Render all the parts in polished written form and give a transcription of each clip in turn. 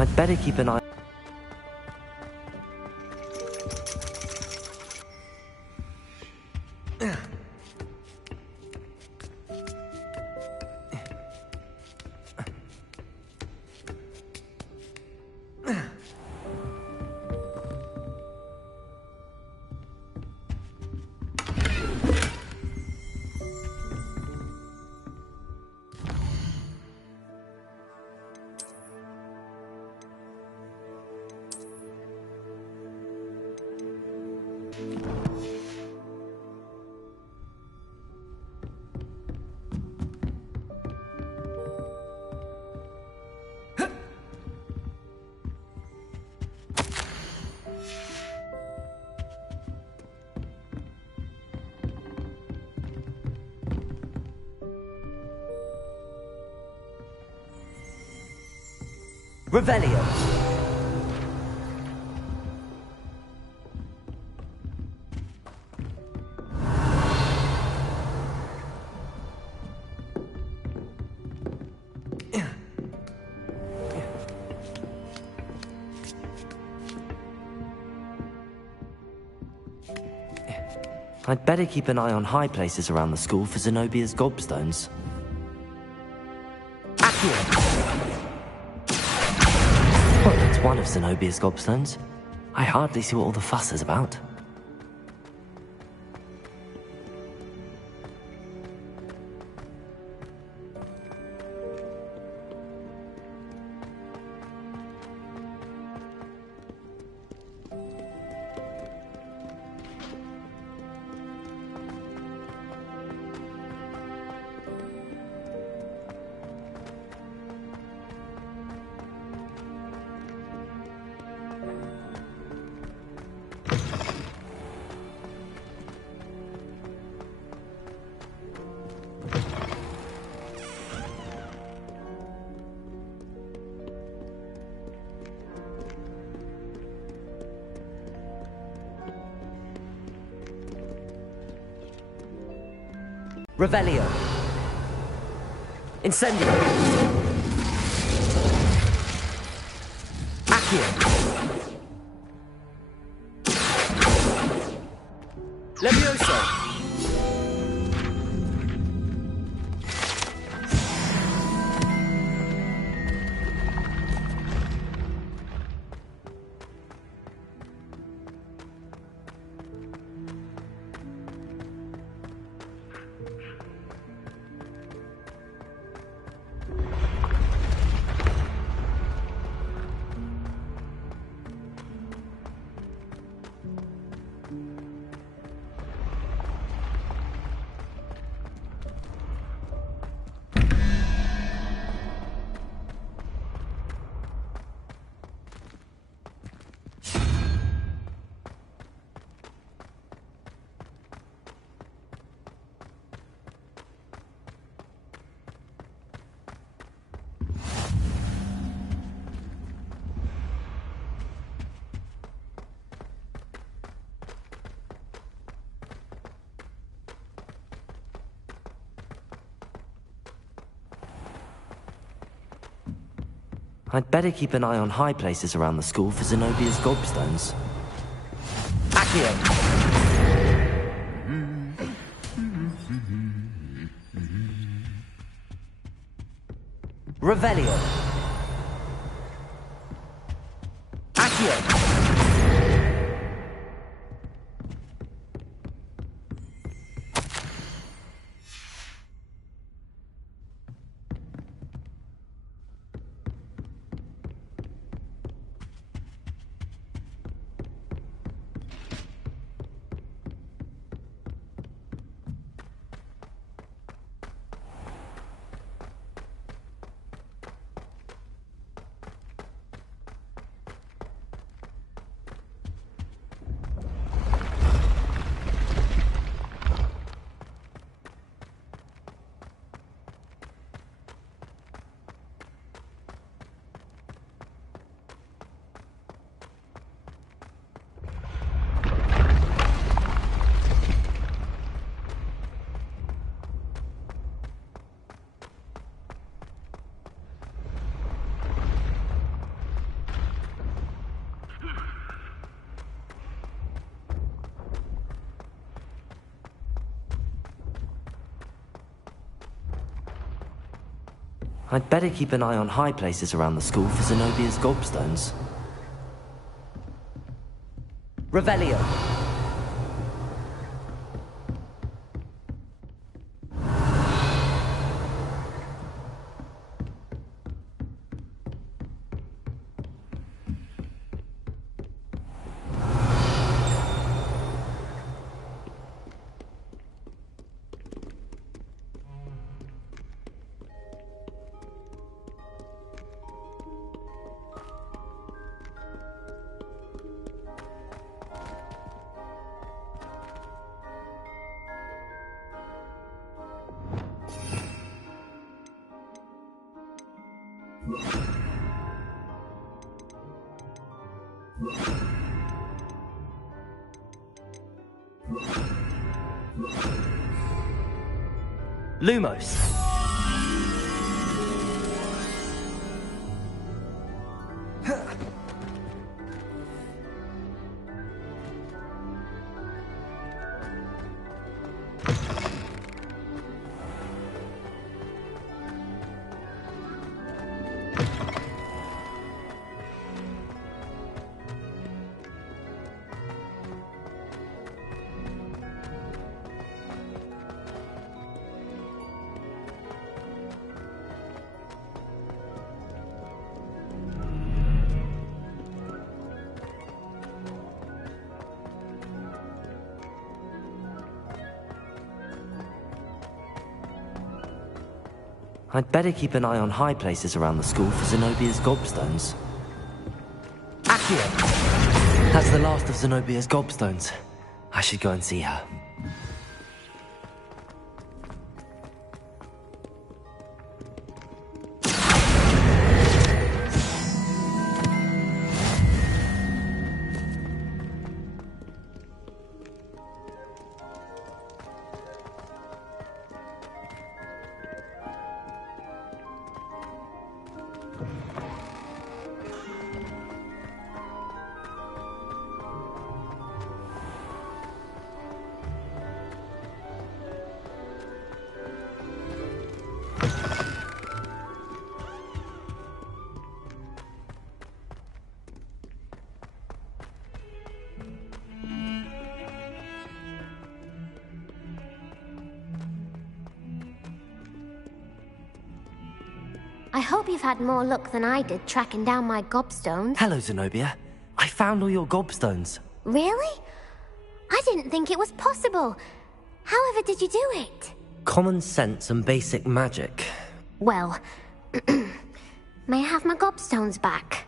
I'd better keep an eye... Revelio. I'd better keep an eye on high places around the school for Zenobia's gobstones. Well, that's one of Zenobia's gobstones. I hardly see what all the fuss is about. Revelio. Incendio. Accio. Levioso. I'd better keep an eye on high places around the school for Zenobia's gobstones. Accio! Revelio! Accio! I'd better keep an eye on high places around the school for Zenobia's gobstones. Revelio. Lumos. I'd better keep an eye on high places around the school for Zenobia's gobstones. Accio! That's the last of Zenobia's gobstones. I should go and see her. I hope you've had more luck than I did tracking down my gobstones. Hello, Zenobia. I found all your gobstones. Really? I didn't think it was possible. However did you do it? Common sense and basic magic. Well, may I have my gobstones back?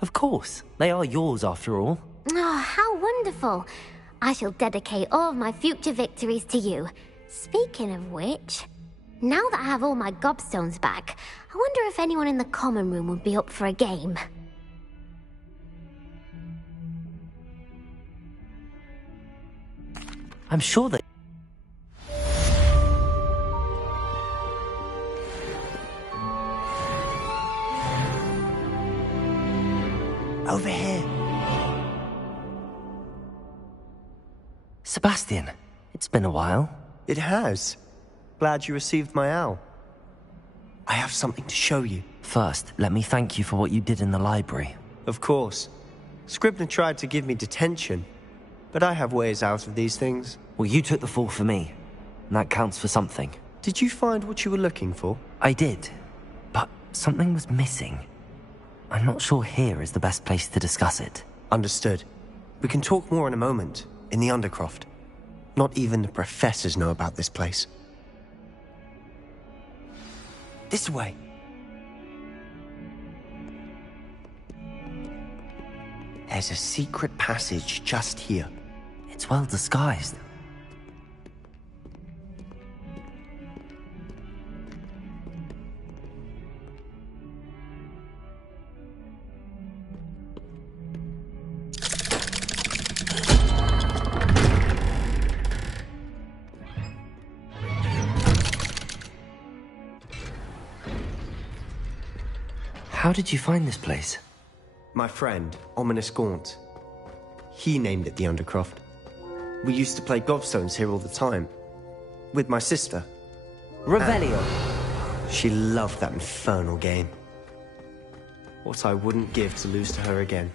Of course. They are yours after all. Oh, how wonderful. I shall dedicate all of my future victories to you. Speaking of which, now that I have all my gobstones back, I wonder if anyone in the common room would be up for a game. I'm sure that... Over here. Sebastian, it's been a while. It has. Glad you received my owl. I have something to show you. First, let me thank you for what you did in the library. Of course. Scribner tried to give me detention, but I have ways out of these things. Well, you took the fall for me, and that counts for something. Did you find what you were looking for? I did, but something was missing. I'm not sure here is the best place to discuss it. Understood. We can talk more in a moment, in the Undercroft. Not even the professors know about this place. This way. There's a secret passage just here. It's well disguised. How did you find this place? My friend, Ominous Gaunt. He named it the Undercroft. We used to play gobstones here all the time. With my sister. Revelio. She loved that infernal game. What I wouldn't give to lose to her again.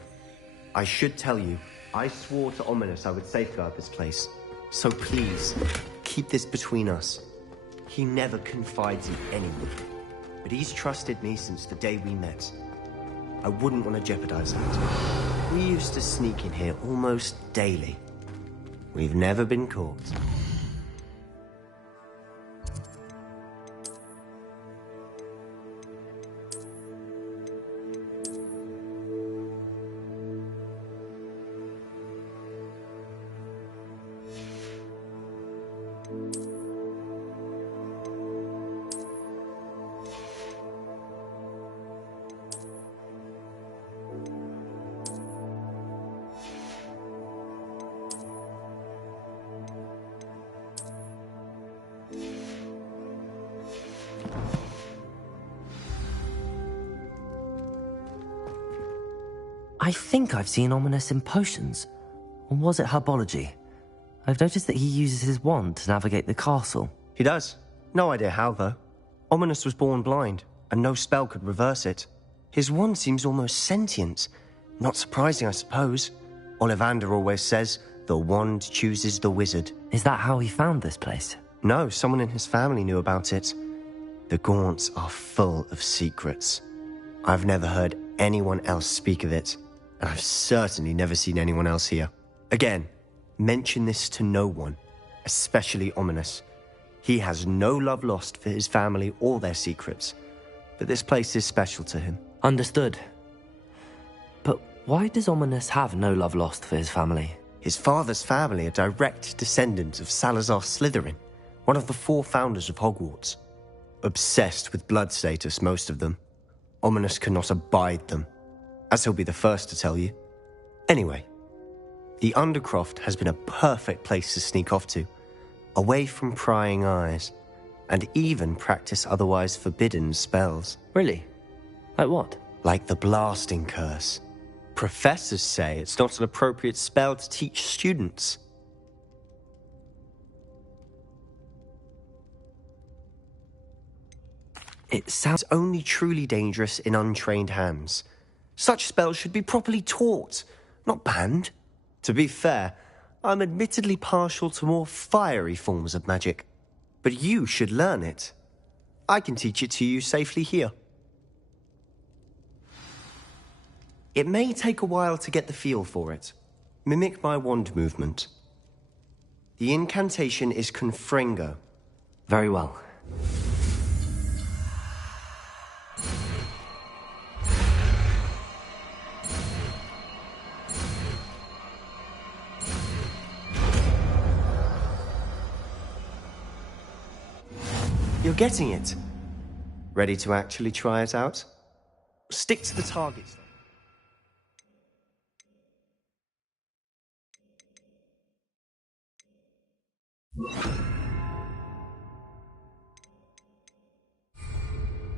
I should tell you, I swore to Ominous I would safeguard this place. So please, keep this between us. He never confides in anyone. But he's trusted me since the day we met. I wouldn't want to jeopardize that. We used to sneak in here almost daily. We've never been caught. I think I've seen Ominous in potions. Or was it herbology? I've noticed that he uses his wand to navigate the castle. He does. No idea how, though. Ominous was born blind, and no spell could reverse it. His wand seems almost sentient. Not surprising, I suppose. Ollivander always says, the wand chooses the wizard. Is that how he found this place? No, someone in his family knew about it. The Gaunts are full of secrets. I've never heard anyone else speak of it, and I've certainly never seen anyone else here. Again, mention this to no one, especially Ominous. He has no love lost for his family or their secrets, but this place is special to him. Understood. But why does Ominous have no love lost for his family? His father's family are direct descendants of Salazar Slytherin, one of the 4 founders of Hogwarts. Obsessed with blood status, most of them. Ominous cannot abide them, as he'll be the first to tell you. Anyway, the Undercroft has been a perfect place to sneak off to, away from prying eyes, and even practice otherwise forbidden spells. Really? Like what? Like the blasting curse. Professors say it's not an appropriate spell to teach students. It sounds only truly dangerous in untrained hands. Such spells should be properly taught, not banned. To be fair, I'm admittedly partial to more fiery forms of magic. But you should learn it. I can teach it to you safely here. It may take a while to get the feel for it. Mimic my wand movement. The incantation is Confringo. Very well. You're getting it. Ready to actually try it out? Stick to the targets.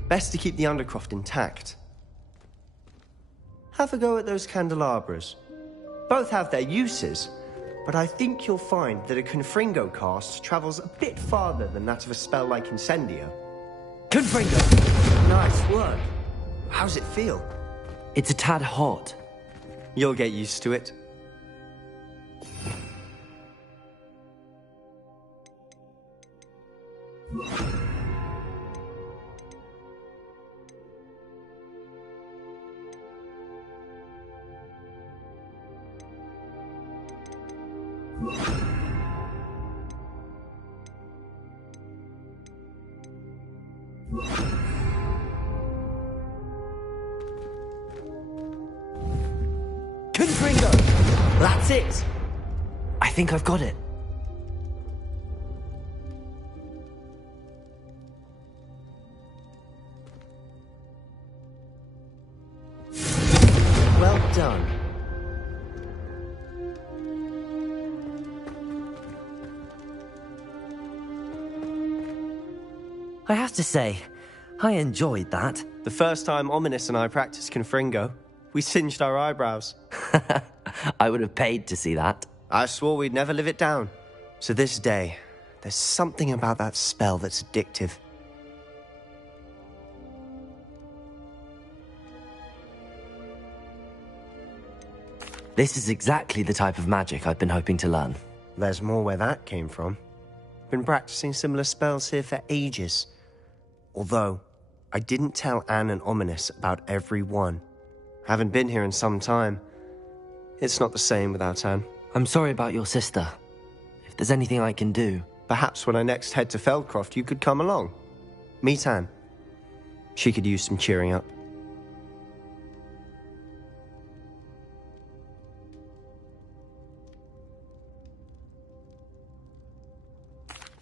Best to keep the Undercroft intact. Have a go at those candelabras. Both have their uses, but I think you'll find that a Confringo cast travels a bit farther than that of a spell like Incendio. Confringo! Nice work. How's it feel? It's a tad hot. You'll get used to it. Confringo! That's it! I think I've got it. Well done. I have to say, I enjoyed that. The first time Ominous and I practiced Confringo, we singed our eyebrows. I would have paid to see that. I swore we'd never live it down. To this day, there's something about that spell that's addictive. This is exactly the type of magic I've been hoping to learn. There's more where that came from. Been practicing similar spells here for ages. Although, I didn't tell Anne and Ominous about every one. Haven't been here in some time. It's not the same without Anne. I'm sorry about your sister. If there's anything I can do... Perhaps when I next head to Feldcroft, you could come along. Meet Anne. She could use some cheering up.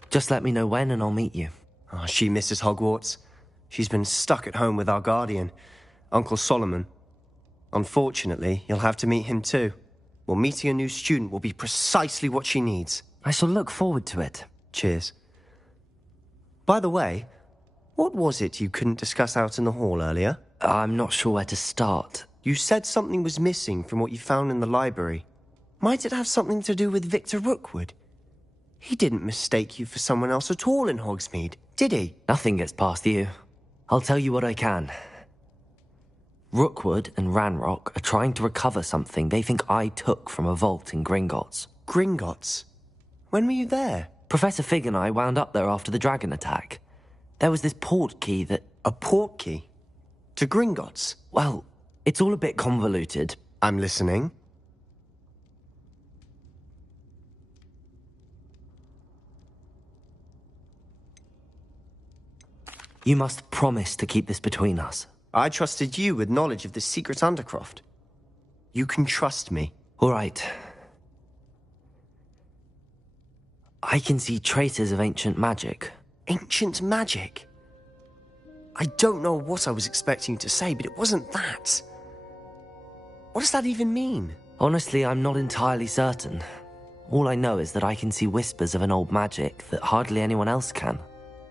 Just let me know when and I'll meet you. Oh, she misses Hogwarts. She's been stuck at home with our guardian, Uncle Solomon. Unfortunately, you'll have to meet him too. Well, meeting a new student will be precisely what she needs. I shall look forward to it. Cheers. By the way, what was it you couldn't discuss out in the hall earlier? I'm not sure where to start. You said something was missing from what you found in the library. Might it have something to do with Victor Rookwood? He didn't mistake you for someone else at all in Hogsmeade, did he? Nothing gets past you. I'll tell you what I can. Rookwood and Ranrock are trying to recover something they think I took from a vault in Gringotts. Gringotts? When were you there? Professor Fig and I wound up there after the dragon attack. There was this port key that... A port key? To Gringotts? Well, it's all a bit convoluted. I'm listening. You must promise to keep this between us. I trusted you with knowledge of the secret Undercroft. You can trust me. All right. I can see traces of ancient magic. Ancient magic? I don't know what I was expecting you to say, but it wasn't that. What does that even mean? Honestly, I'm not entirely certain. All I know is that I can see whispers of an old magic that hardly anyone else can.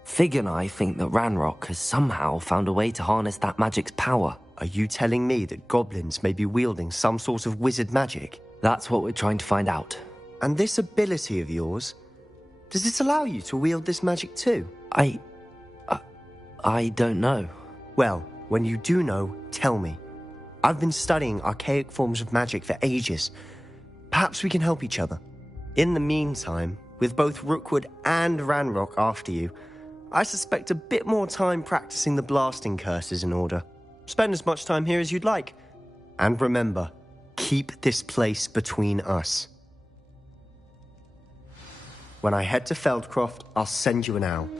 Fig and I think that Ranrock has somehow found a way to harness that magic's power. Are you telling me that goblins may be wielding some sort of wizard magic? That's what we're trying to find out. And this ability of yours, does it allow you to wield this magic too? I don't know. Well, when you do know, tell me. I've been studying archaic forms of magic for ages. Perhaps we can help each other. In the meantime, with both Rookwood and Ranrock after you, I suspect a bit more time practicing the blasting curse is in order. Spend as much time here as you'd like. And remember, keep this place between us. When I head to Feldcroft, I'll send you an owl.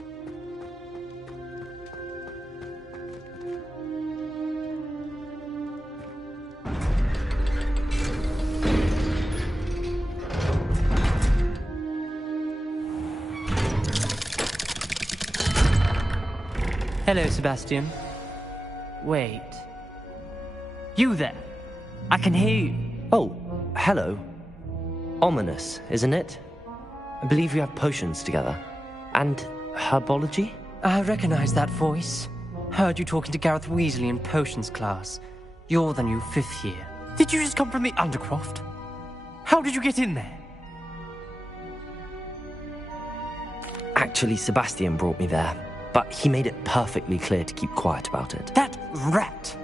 Hello, Sebastian. Wait. You there? I can hear you. Oh, hello. Ominous, isn't it? I believe we have potions together. And herbology? I recognize that voice. Heard you talking to Gareth Weasley in potions class. You're the new 5th year. Did you just come from the Undercroft? How did you get in there? Actually, Sebastian brought me there. But he made it perfectly clear to keep quiet about it. That rat!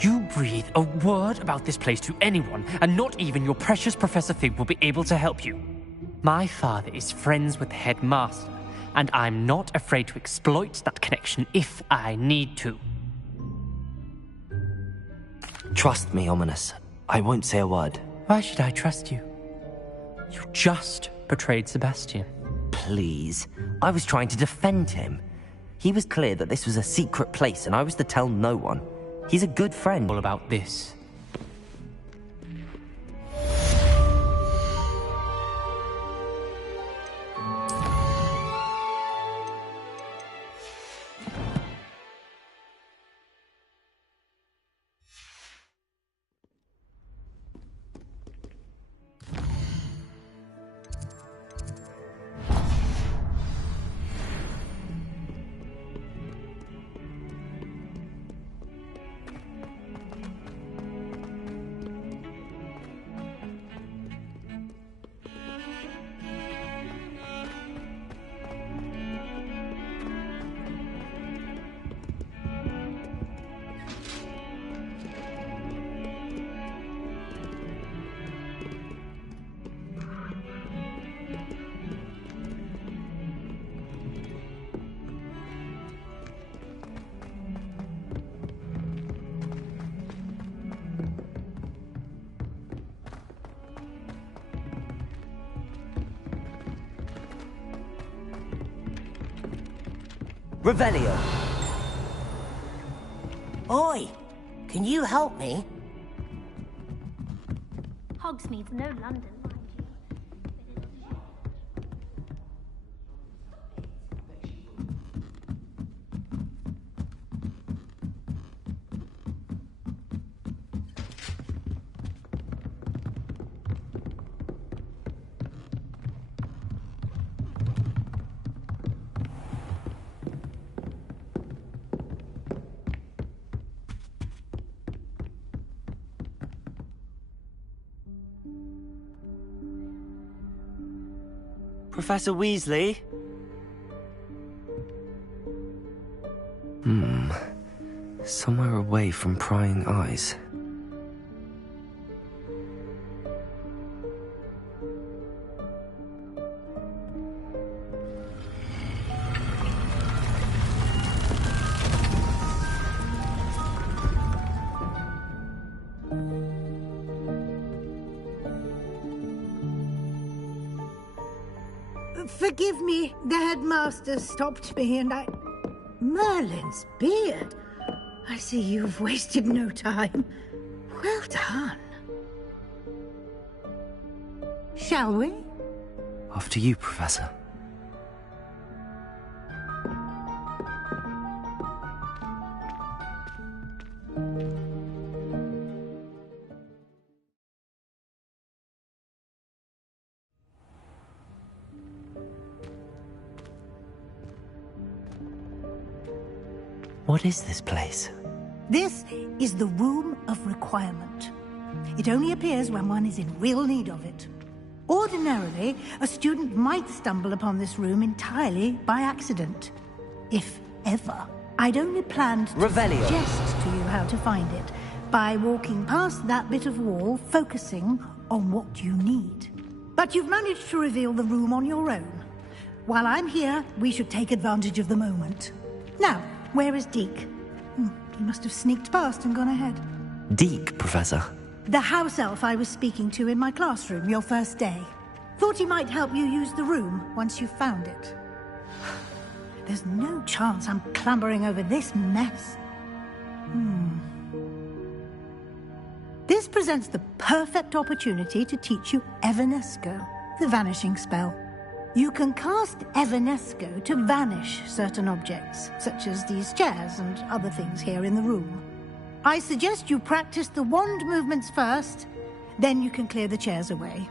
You breathe a word about this place to anyone, and not even your precious Professor Fig will be able to help you. My father is friends with the headmaster, and I'm not afraid to exploit that connection if I need to. Trust me, Ominous. I won't say a word. Why should I trust you? You just betrayed Sebastian. Please. I was trying to defend him. He was clear that this was a secret place and I was to tell no one. He's a good friend. All about this. Revelio. Oi! Can you help me? Hogsmeade's no London, mind you. Professor Weasley? Somewhere away from prying eyes. Forgive me, the headmaster stopped me and I... Merlin's beard. I see you've wasted no time. Well done. Shall we? After you, Professor. What is this place? This is the Room of Requirement. It only appears when one is in real need of it. Ordinarily, a student might stumble upon this room entirely by accident. If ever. I'd only planned to Revelio. suggest to you how to find it by walking past that bit of wall, focusing on what you need. But you've managed to reveal the room on your own. While I'm here, we should take advantage of the moment. Now, where is Deke? He must have sneaked past and gone ahead. Deke, Professor. The house elf I was speaking to in my classroom your first day. Thought he might help you use the room once you've found it. There's no chance I'm clambering over this mess. This presents the perfect opportunity to teach you Evanesco, the vanishing spell. You can cast Evanesco to vanish certain objects, such as these chairs and other things here in the room. I suggest you practice the wand movements first, then you can clear the chairs away.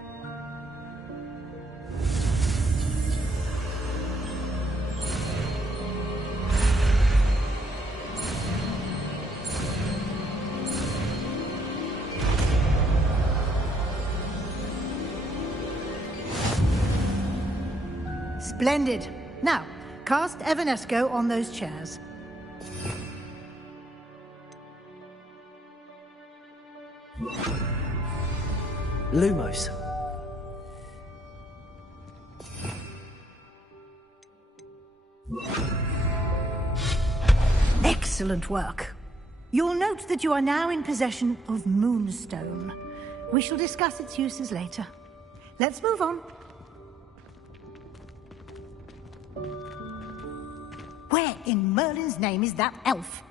Splendid. Now, cast Evanesco on those chairs. Lumos. Excellent work. You'll note that you are now in possession of Moonstone. We shall discuss its uses later. Let's move on. Where in Merlin's name is that elf?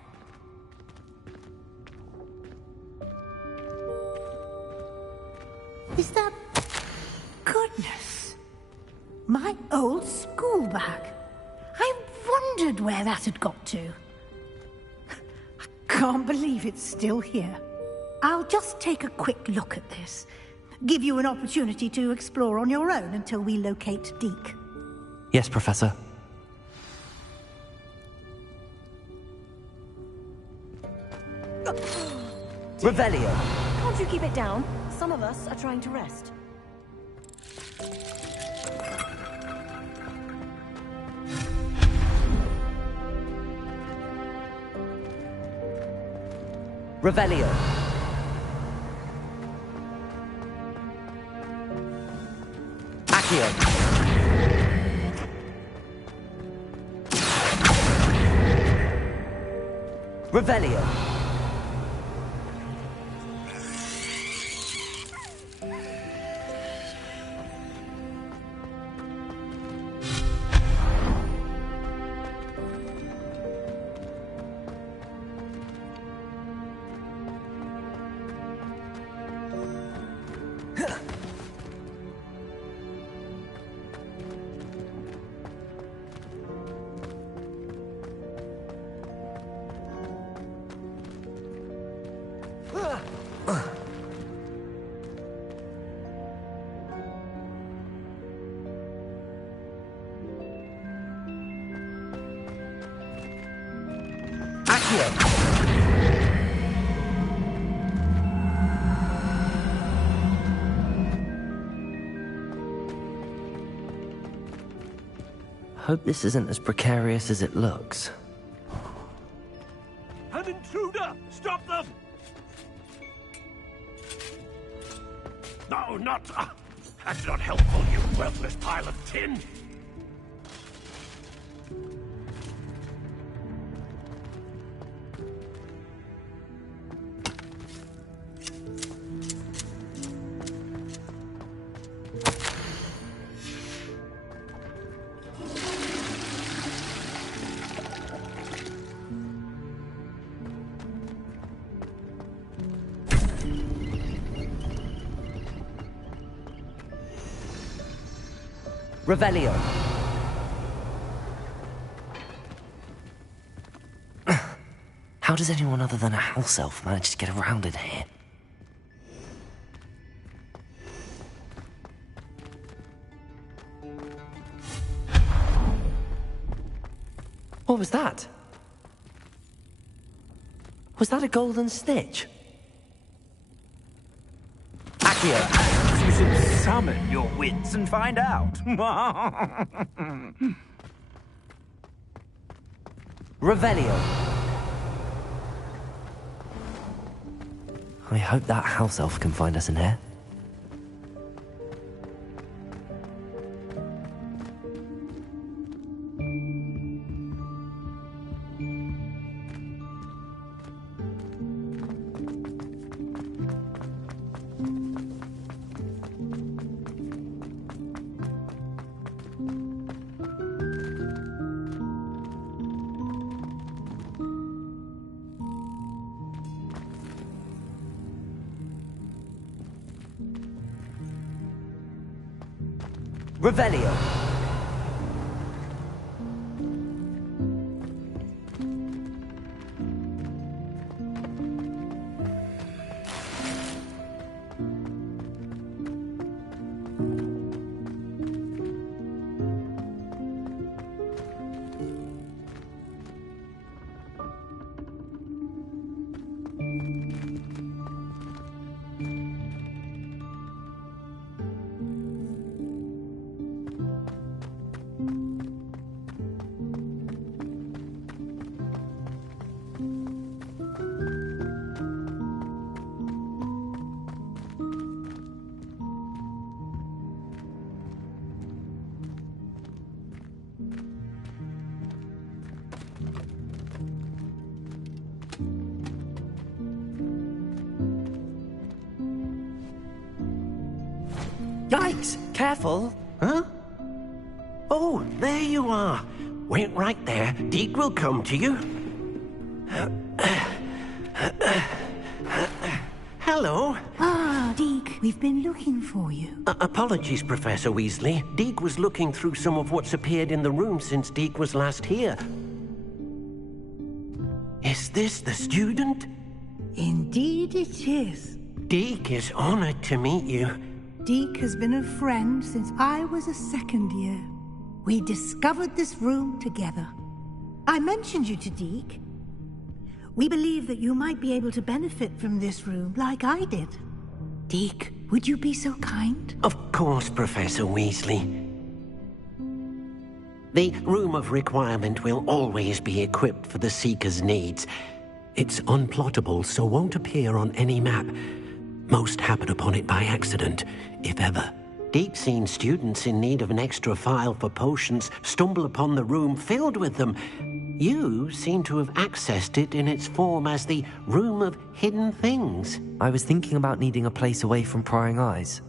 Is that... Goodness! My old school bag. I wondered where that had got to. I can't believe it's still here. I'll just take a quick look at this. Give you an opportunity to explore on your own until we locate Deke. Yes, Professor. Revelio. Can't you keep it down? Some of us are trying to rest. Revelio. Accio. Revelio. Hope this isn't as precarious as it looks. An intruder! Stop them! No, not... that's not helpful, you worthless pile of tin! Revelio. How does anyone other than a house elf manage to get around in here? What was that? Was that a golden snitch? Accio! You should summon your wits and find out. Revelio. I hope that house elf can find us in here. Revelio. Yikes! Careful! Huh? Oh, there you are. Wait right there. Deke will come to you. Hello. Ah, Deke, we've been looking for you. Apologies, Professor Weasley. Deke was looking through some of what's appeared in the room since Deke was last here. Is this the student? Indeed it is. Deke is honored to meet you. Deke has been a friend since I was a second year. We discovered this room together. I mentioned you to Deke. We believe that you might be able to benefit from this room like I did. Deke, would you be so kind? Of course, Professor Weasley. The Room of Requirement will always be equipped for the Seeker's needs. It's unplottable, so won't appear on any map. Most happen upon it by accident, if ever. Deke's seen students in need of an extra file for potions stumble upon the room filled with them. You seem to have accessed it in its form as the Room of Hidden Things. I was thinking about needing a place away from prying eyes.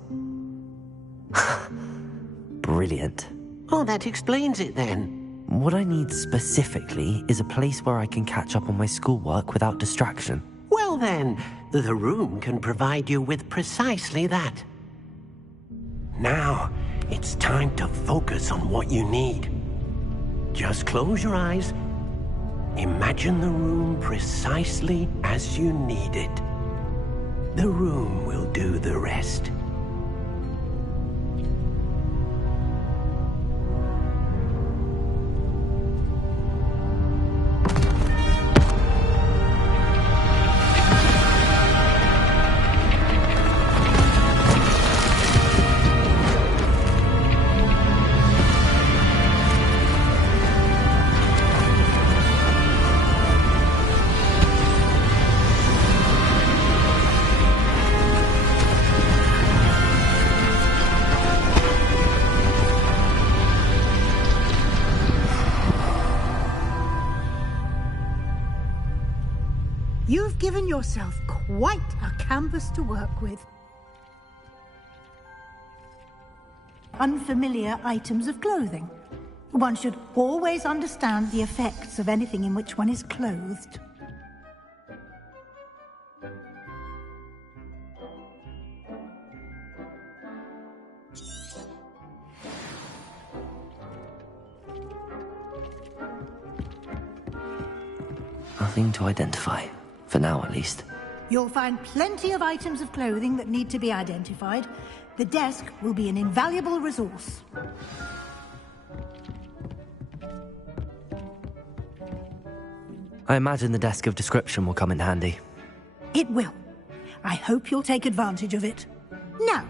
Brilliant. Oh, that explains it then. What I need specifically is a place where I can catch up on my schoolwork without distraction. Well then, the room can provide you with precisely that. Now, it's time to focus on what you need. Just close your eyes. Imagine the room precisely as you need it. The room will do the rest. You've given yourself quite a canvas to work with. Unfamiliar items of clothing. One should always understand the effects of anything in which one is clothed. Nothing to identify, for now at least. You'll find plenty of items of clothing that need to be identified. The desk will be an invaluable resource. I imagine the desk of description will come in handy. It will. I hope you'll take advantage of it. Now,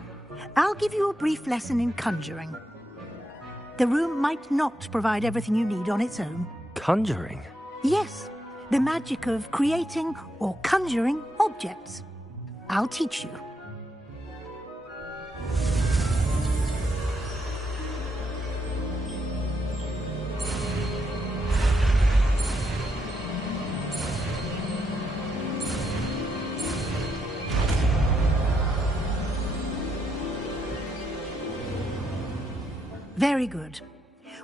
I'll give you a brief lesson in conjuring. The room might not provide everything you need on its own. Conjuring? Yes, the magic of creating or conjuring objects. I'll teach you. Very good.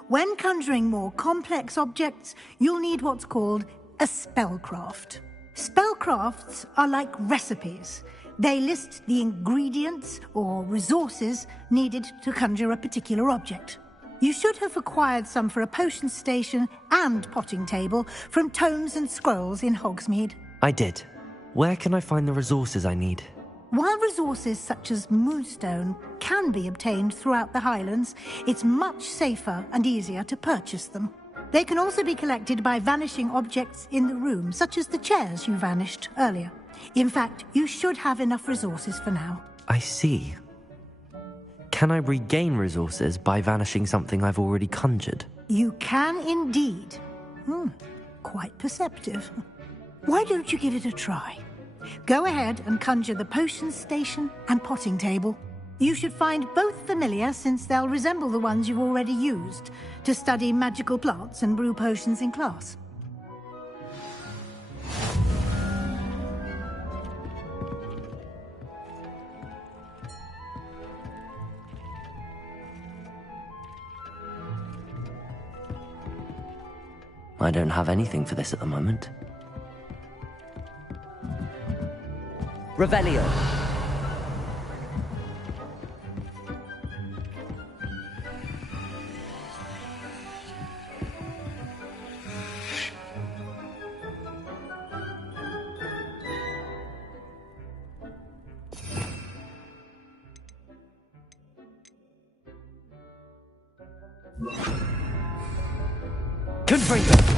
When conjuring more complex objects, you'll need what's called a spellcraft. Spellcrafts are like recipes. They list the ingredients or resources needed to conjure a particular object. You should have acquired some for a potion station and potting table from tomes and scrolls in Hogsmeade. I did. Where can I find the resources I need? While resources such as moonstone can be obtained throughout the Highlands, it's much safer and easier to purchase them. They can also be collected by vanishing objects in the room, such as the chairs you vanished earlier. In fact, you should have enough resources for now. I see. Can I regain resources by vanishing something I've already conjured? You can indeed. Quite perceptive. Why don't you give it a try? Go ahead and conjure the potion station and potting table. You should find both familiar, since they'll resemble the ones you've already used to study magical plants and brew potions in class. I don't have anything for this at the moment. Revelio. Confringo.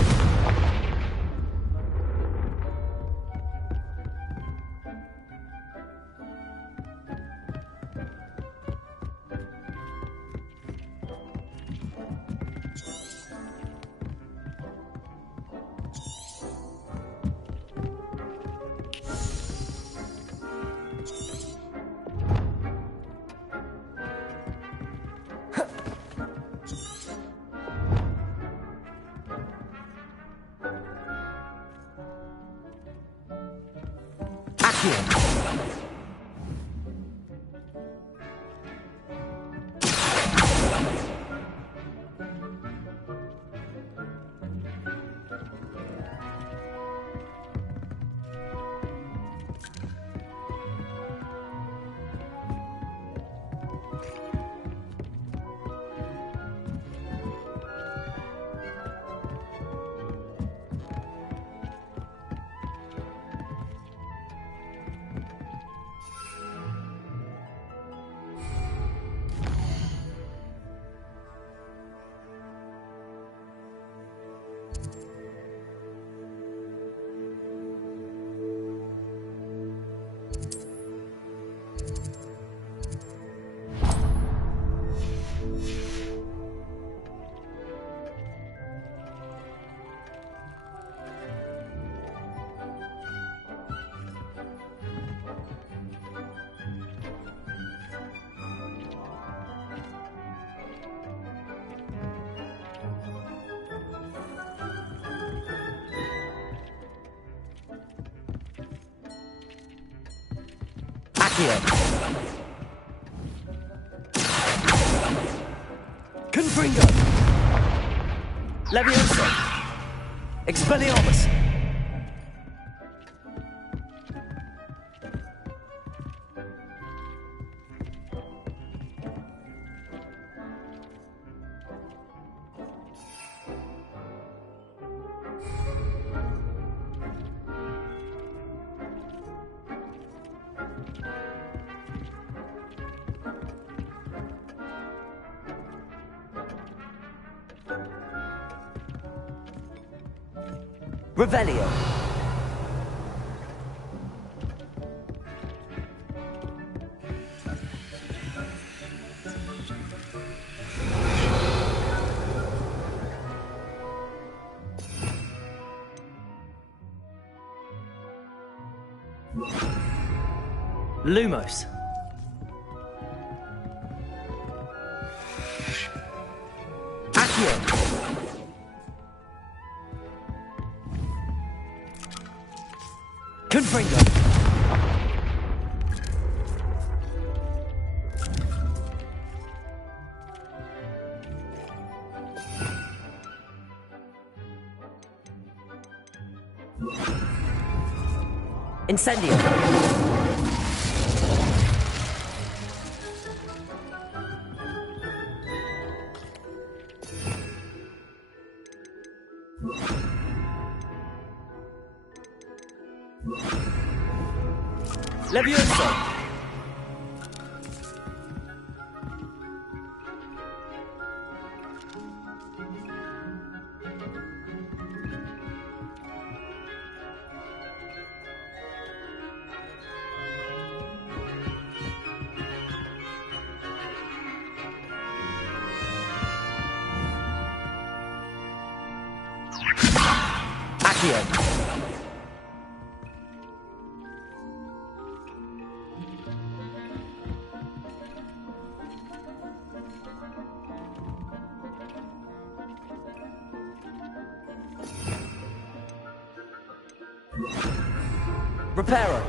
Accio. Confringo. Levioso. Expelliarmus. Revelio. Lumos. Accio. Confringo. Incendio. Levioso. Accio. Reparo.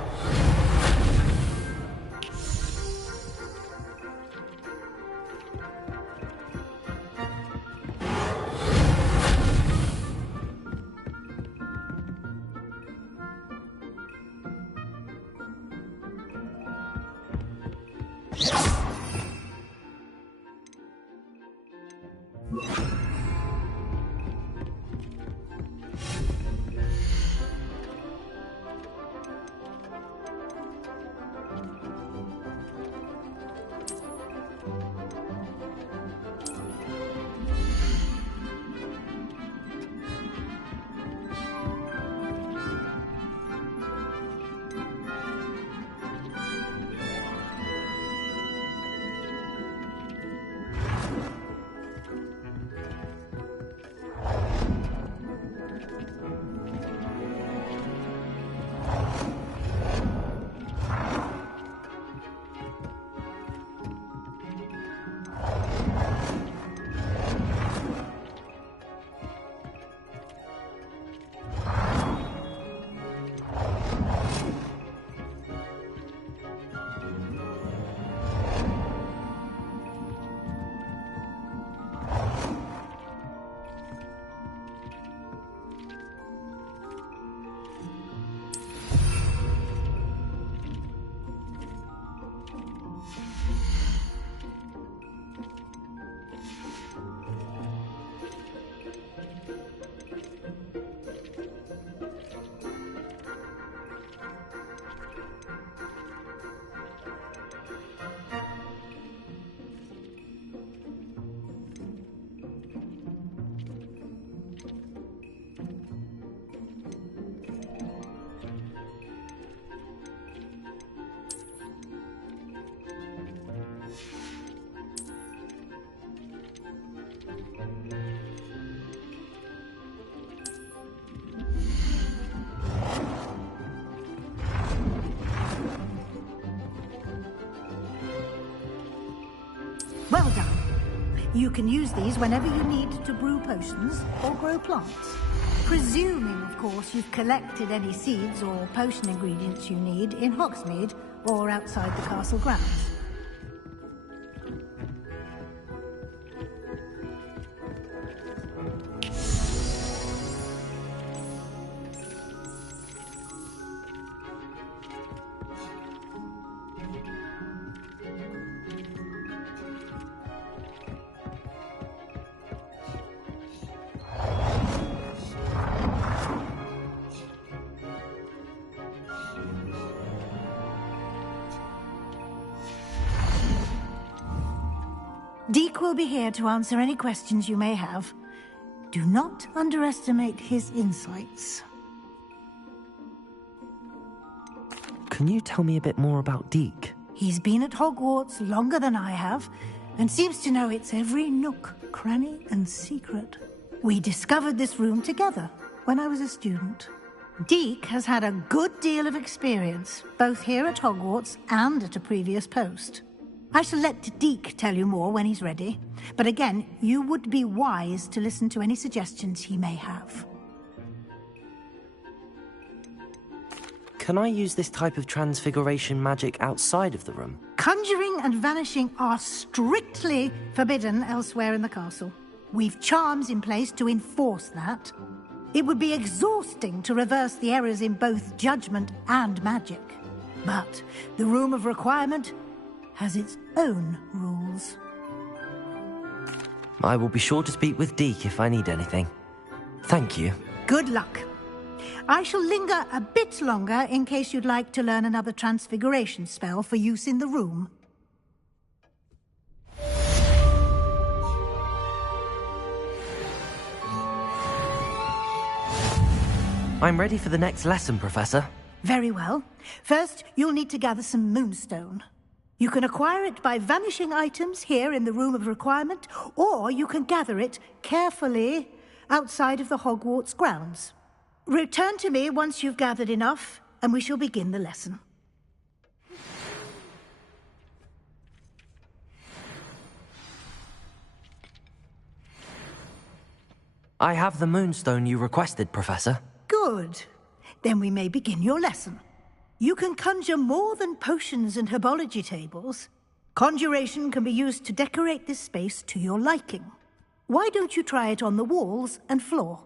Well done. You can use these whenever you need to brew potions or grow plants. Presuming, of course, you've collected any seeds or potion ingredients you need in Hogsmeade or outside the castle grounds. Deke will be here to answer any questions you may have. Do not underestimate his insights. Can you tell me a bit more about Deke? He's been at Hogwarts longer than I have, and seems to know its every nook, cranny, and secret. We discovered this room together when I was a student. Deke has had a good deal of experience, both here at Hogwarts and at a previous post. I shall let Deke tell you more when he's ready, but again, you would be wise to listen to any suggestions he may have. Can I use this type of transfiguration magic outside of the room? Conjuring and vanishing are strictly forbidden elsewhere in the castle. We've charms in place to enforce that. It would be exhausting to reverse the errors in both judgment and magic. But the Room of Requirement has its own rules. I will be sure to speak with Deke if I need anything. Thank you. Good luck. I shall linger a bit longer in case you'd like to learn another transfiguration spell for use in the room. I'm ready for the next lesson, Professor. Very well. First, you'll need to gather some moonstone. You can acquire it by vanishing items here in the Room of Requirement, or you can gather it carefully outside of the Hogwarts grounds. Return to me once you've gathered enough, and we shall begin the lesson. I have the moonstone you requested, Professor. Good. Then we may begin your lesson. You can conjure more than potions and herbology tables. Conjuration can be used to decorate this space to your liking. Why don't you try it on the walls and floor?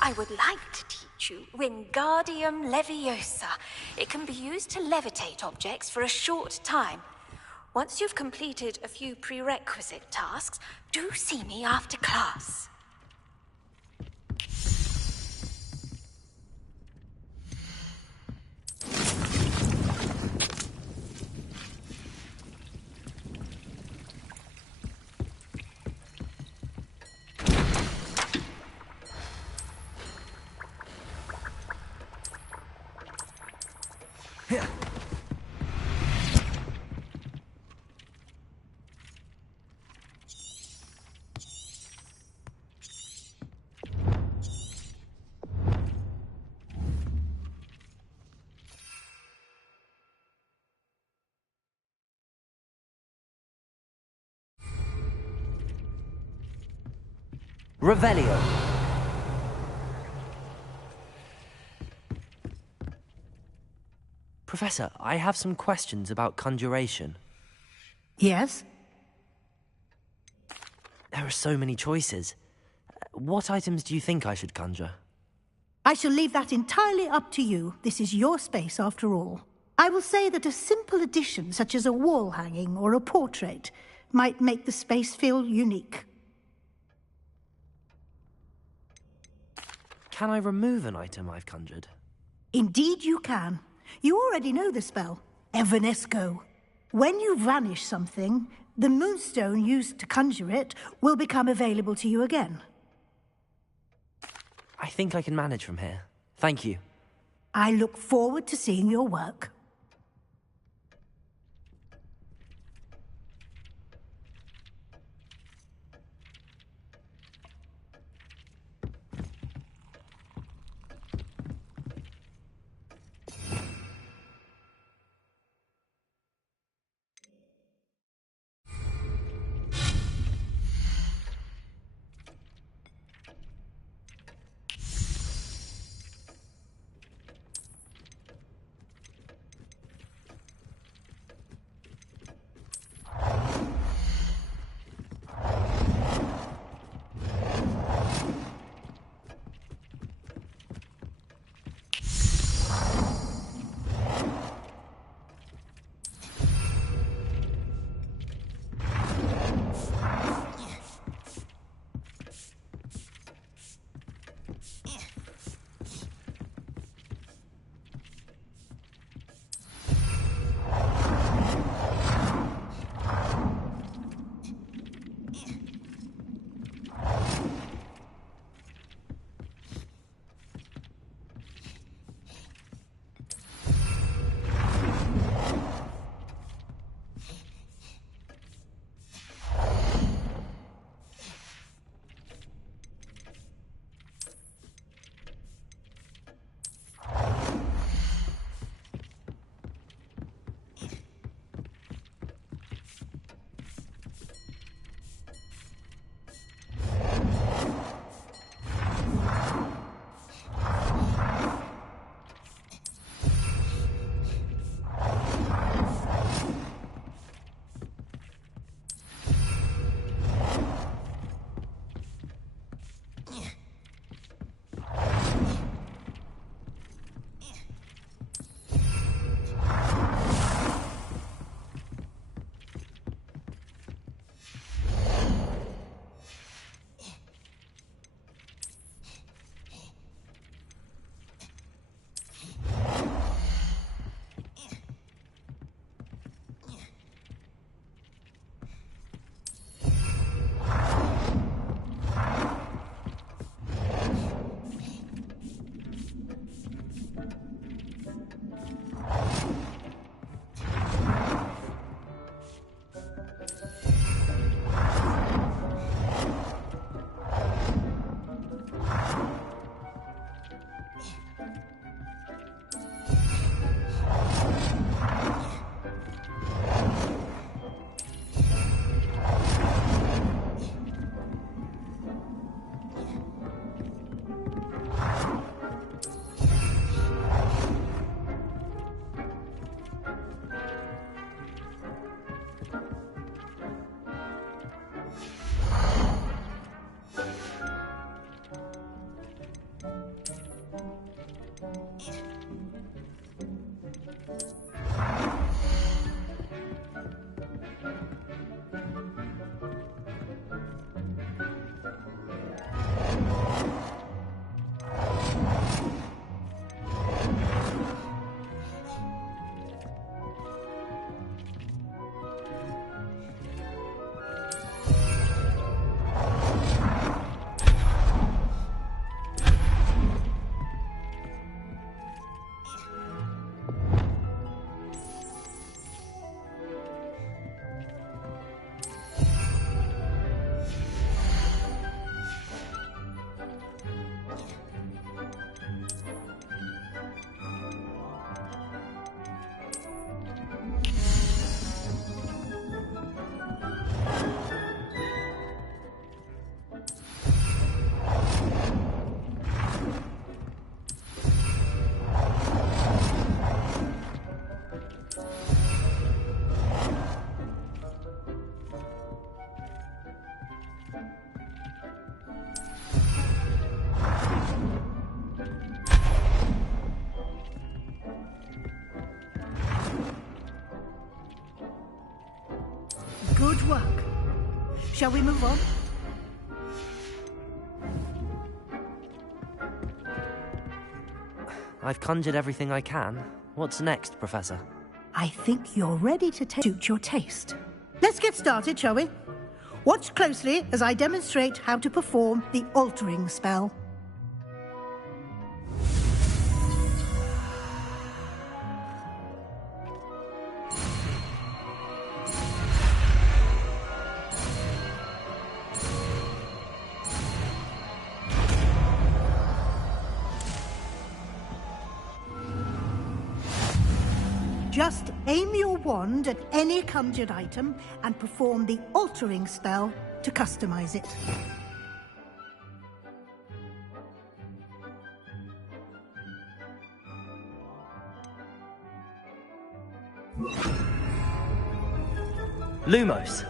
I would like to teach you Wingardium Leviosa. It can be used to levitate objects for a short time. Once you've completed a few prerequisite tasks, do see me after class. Revelio. Professor, I have some questions about conjuration. Yes? There are so many choices. What items do you think I should conjure? I shall leave that entirely up to you. This is your space, after all. I will say that a simple addition, such as a wall hanging or a portrait, might make the space feel unique. Can I remove an item I've conjured? Indeed you can. You already know the spell, Evanesco. When you vanish something, the moonstone used to conjure it will become available to you again. I think I can manage from here. Thank you. I look forward to seeing your work. Good work. Shall we move on? I've conjured everything I can. What's next, Professor? I think you're ready to suit your taste. Let's get started, shall we? Watch closely as I demonstrate how to perform the altering spell. Just aim your wand at any conjured item and perform the altering spell to customize it. Lumos.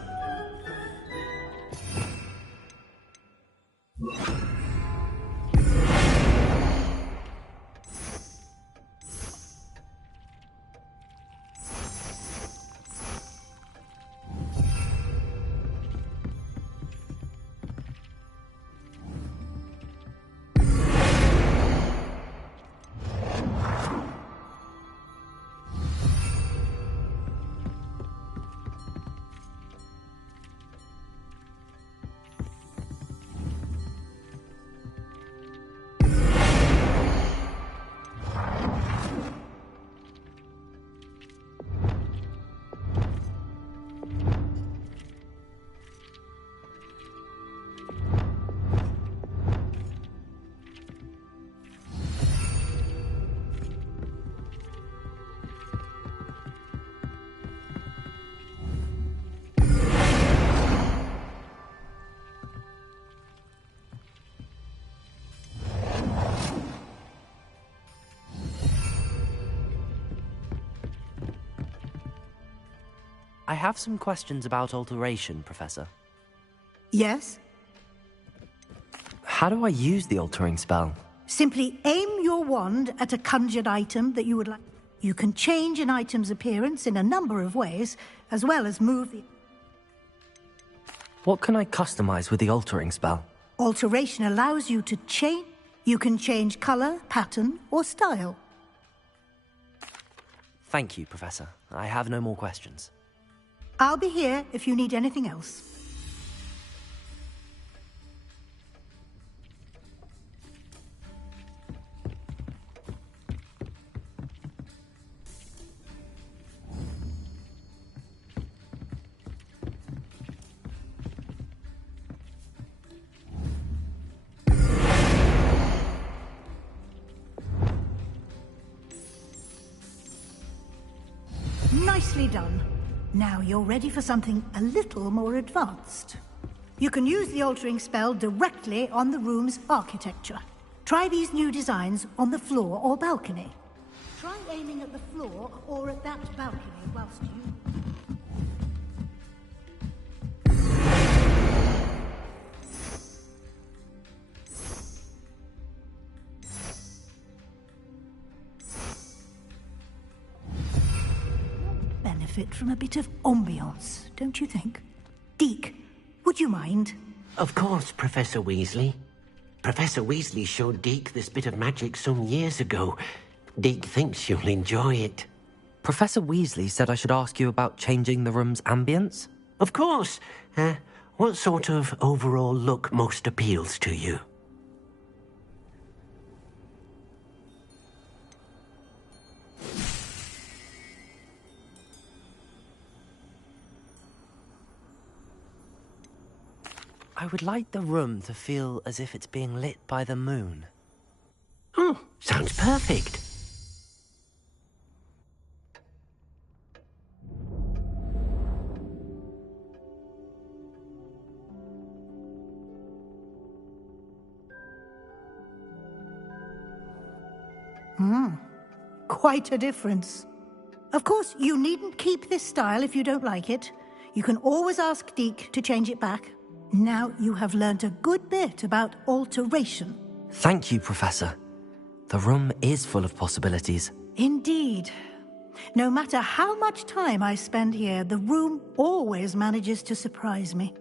I have some questions about alteration, Professor. Yes? How do I use the altering spell? Simply aim your wand at a conjured item that you would like. You can change an item's appearance in a number of ways, as well as move the... What can I customize with the altering spell? Alteration allows you to change... You can change color, pattern, or style. Thank you, Professor. I have no more questions. I'll be here if you need anything else. Nicely done. Now you're ready for something a little more advanced. You can use the altering spell directly on the room's architecture. Try these new designs on the floor or balcony. Try aiming at the floor or at that balcony whilst you... benefit from a bit of ambiance, don't you think? Deke, would you mind? Of course, Professor Weasley. Professor Weasley showed Deke this bit of magic some years ago. Deke thinks you'll enjoy it. Professor Weasley said I should ask you about changing the room's ambience? Of course. What sort of overall look most appeals to you? I would like the room to feel as if it's being lit by the moon. Oh, sounds perfect. Quite a difference. Of course, you needn't keep this style if you don't like it. You can always ask Deke to change it back. Now you have learnt a good bit about alteration. Thank you, Professor. The room is full of possibilities. Indeed. No matter how much time I spend here, the room always manages to surprise me.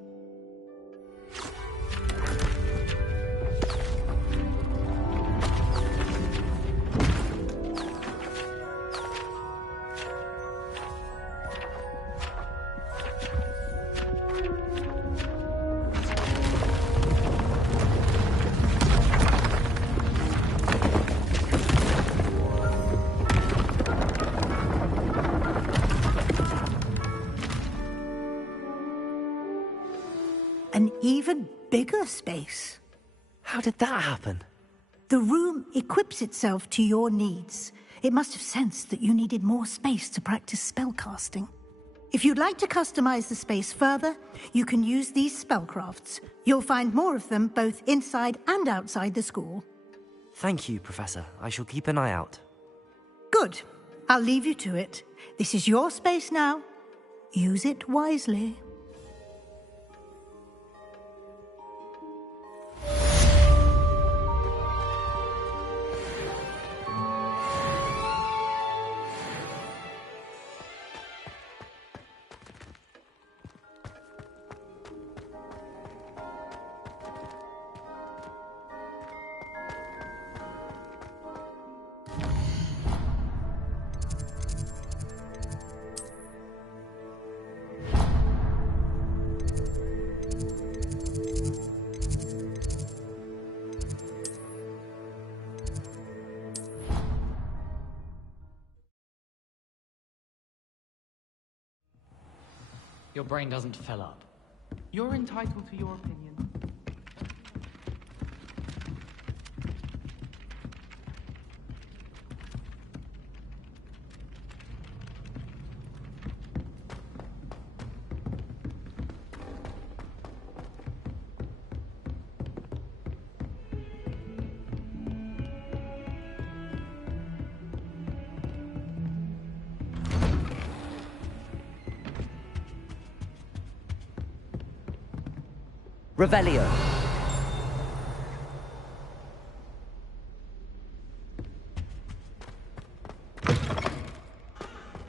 An even bigger space. How did that happen? The room equips itself to your needs. It must have sensed that you needed more space to practice spellcasting. If you'd like to customize the space further, you can use these spellcrafts. You'll find more of them both inside and outside the school. Thank you, Professor. I shall keep an eye out. Good. I'll leave you to it. This is your space now. Use it wisely. Your brain doesn't fill up. You're entitled to your opinion. Revelio.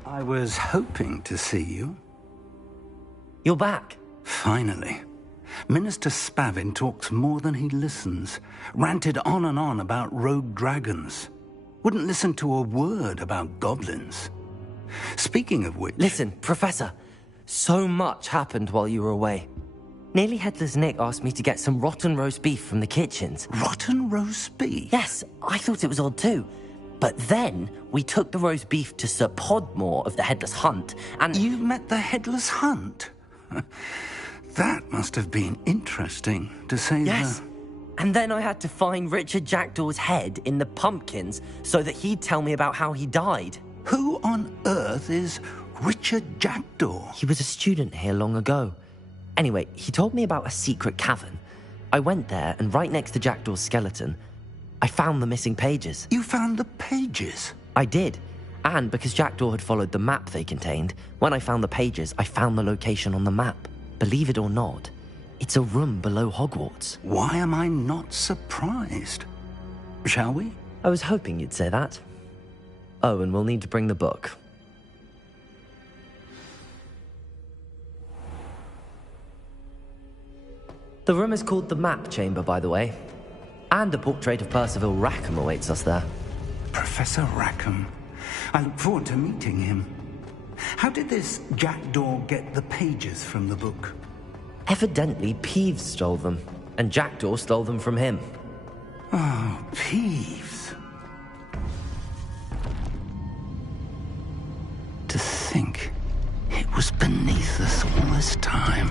I was hoping to see you. You're back. Finally. Minister Spavin talks more than he listens. Ranted on and on about rogue dragons. Wouldn't listen to a word about goblins. Speaking of which... Listen, Professor. So much happened while you were away. Nearly Headless Nick asked me to get some rotten roast beef from the kitchens. Rotten roast beef? Yes, I thought it was odd too. But then we took the roast beef to Sir Podmore of the Headless Hunt, and... You met the Headless Hunt? That must have been interesting, to say Yes. And then I had to find Richard Jackdaw's head in the pumpkins so that he'd tell me about how he died. Who on earth is Richard Jackdaw? He was a student here long ago. Anyway, he told me about a secret cavern. I went there, and right next to Jackdaw's skeleton, I found the missing pages. You found the pages? I did. And because Jackdaw had followed the map they contained, when I found the pages, I found the location on the map. Believe it or not, it's a room below Hogwarts. Why am I not surprised? Shall we? I was hoping you'd say that. Oh, and we'll need to bring the book. The room is called the Map Chamber, by the way. And a portrait of Percival Rackham awaits us there. Professor Rackham. I look forward to meeting him. How did this Jackdaw get the pages from the book? Evidently, Peeves stole them, and Jackdaw stole them from him. Oh, Peeves. To think it was beneath us all this time.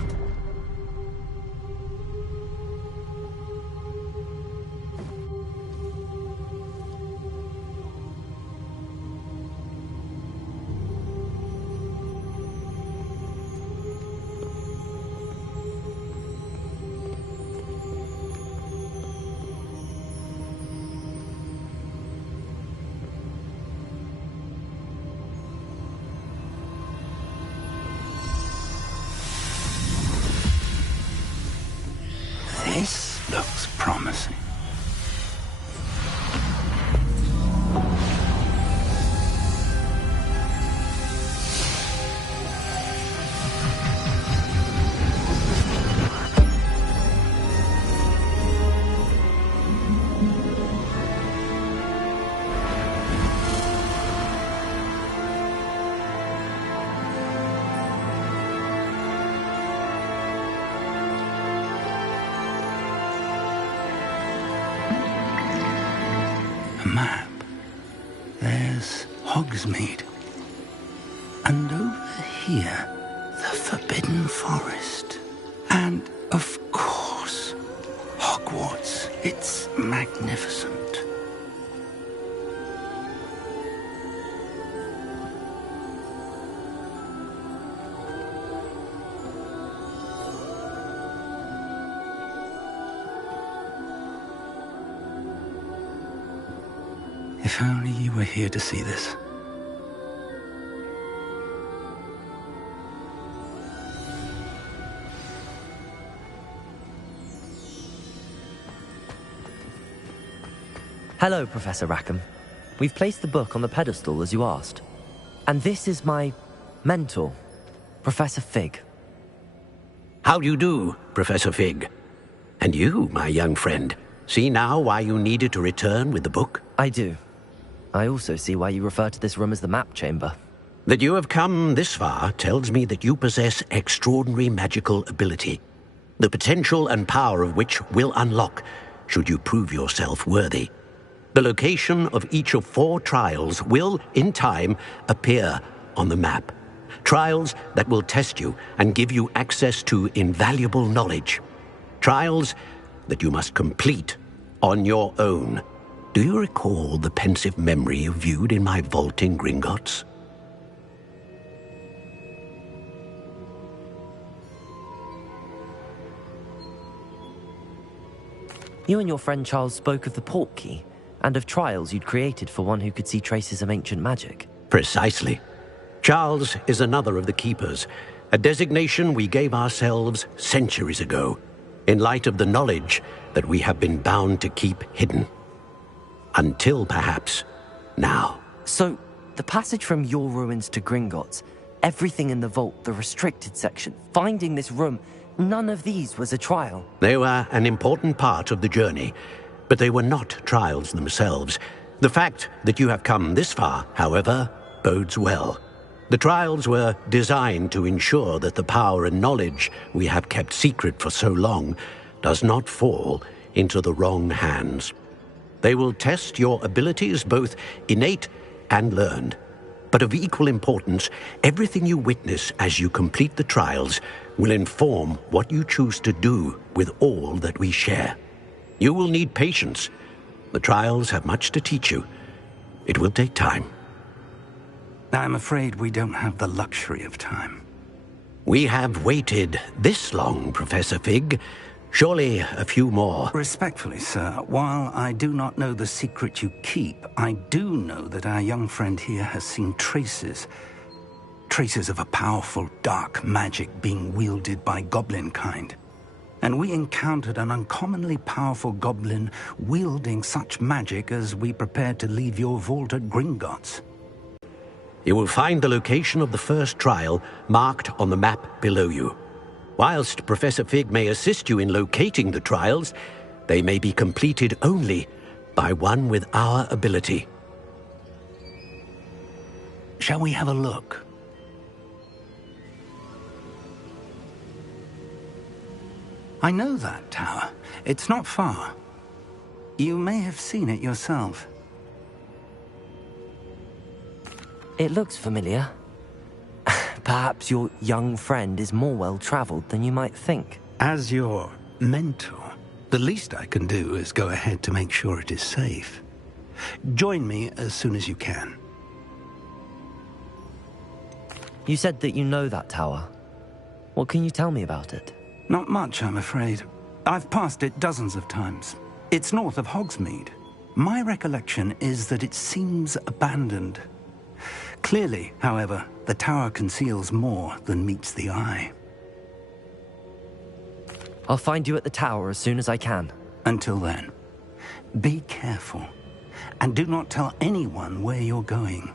This looks promising. map, there's Hogsmeade. And over here, the Forbidden Forest. And, of course, Hogwarts. It's magnificent. If only you were here to see this. Hello, Professor Rackham. We've placed the book on the pedestal as you asked. And this is my mentor, Professor Fig. How do you do, Professor Fig? And you, my young friend, see now why you needed to return with the book? I do. I also see why you refer to this room as the map chamber. That you have come this far tells me that you possess extraordinary magical ability, the potential and power of which will unlock should you prove yourself worthy. The location of each of 4 trials will, in time, appear on the map. Trials that will test you and give you access to invaluable knowledge. Trials that you must complete on your own. Do you recall the pensive memory you viewed in my vault in Gringotts? You and your friend Charles spoke of the portkey, and of trials you'd created for one who could see traces of ancient magic. Precisely. Charles is another of the keepers, a designation we gave ourselves centuries ago, in light of the knowledge that we have been bound to keep hidden. Until, perhaps, now. So, the passage from your ruins to Gringotts, everything in the vault, the restricted section, finding this room, none of these was a trial. They were an important part of the journey, but they were not trials themselves. The fact that you have come this far, however, bodes well. The trials were designed to ensure that the power and knowledge we have kept secret for so long does not fall into the wrong hands. They will test your abilities, both innate and learned. But of equal importance, everything you witness as you complete the trials will inform what you choose to do with all that we share. You will need patience. The trials have much to teach you. It will take time. I'm afraid we don't have the luxury of time. We have waited this long, Professor Fig. Surely a few more. Respectfully, sir, while I do not know the secret you keep, I do know that our young friend here has seen traces of a powerful dark magic being wielded by goblin kind. And we encountered an uncommonly powerful goblin wielding such magic as we prepared to leave your vault at Gringotts. You will find the location of the first trial marked on the map below you. Whilst Professor Fig may assist you in locating the trials, they may be completed only by one with our ability. Shall we have a look? I know that tower. It's not far. You may have seen it yourself. It looks familiar. Perhaps your young friend is more well-traveled than you might think. As your mentor, the least I can do is go ahead to make sure it is safe. Join me as soon as you can. You said that you know that tower. What can you tell me about it? Not much, I'm afraid. I've passed it dozens of times. It's north of Hogsmeade. My recollection is that it seems abandoned. Clearly, however, the tower conceals more than meets the eye. I'll find you at the tower as soon as I can. Until then, be careful, and do not tell anyone where you're going.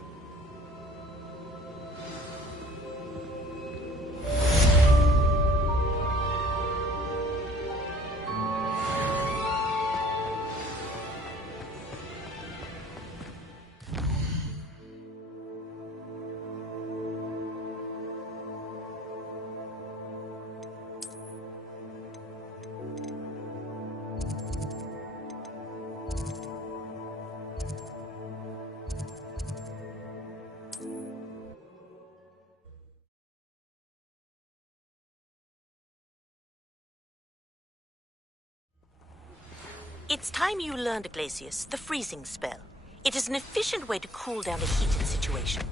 It's time you learned, Glacius, the freezing spell. It is an efficient way to cool down a heated situation.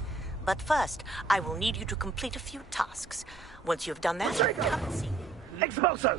But first, I will need you to complete a few tasks. Once you've done that, come and see me. Expulso!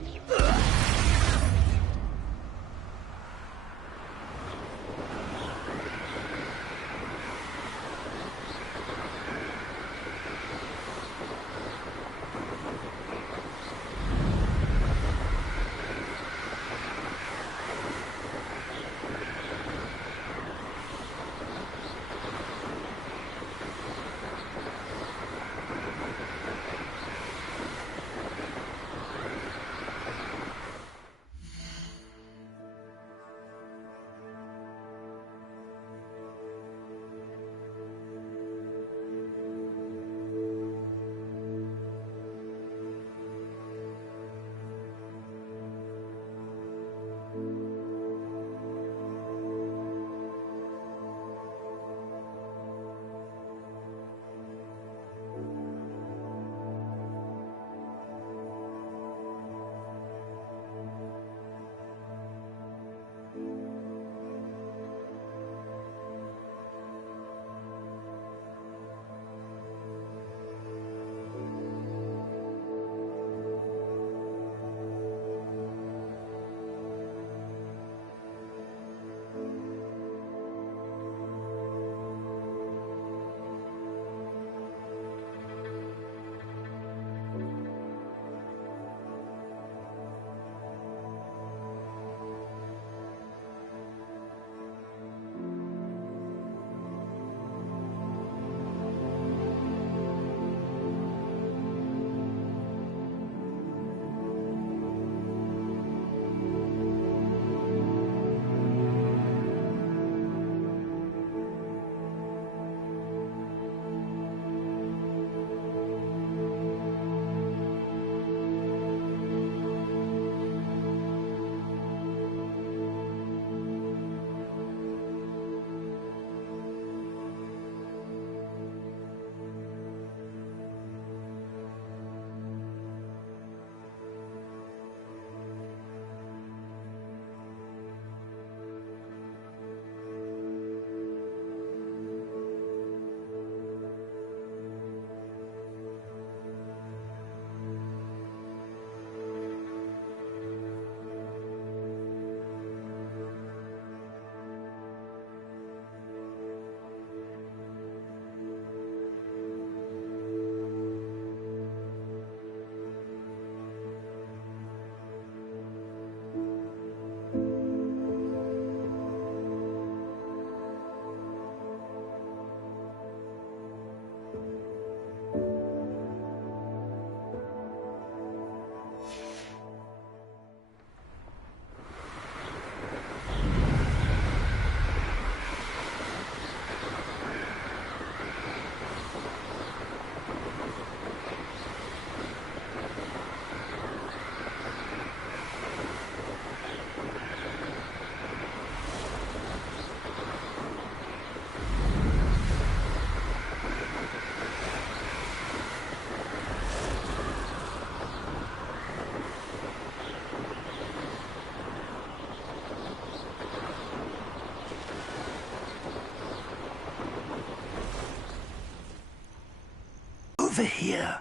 Over here.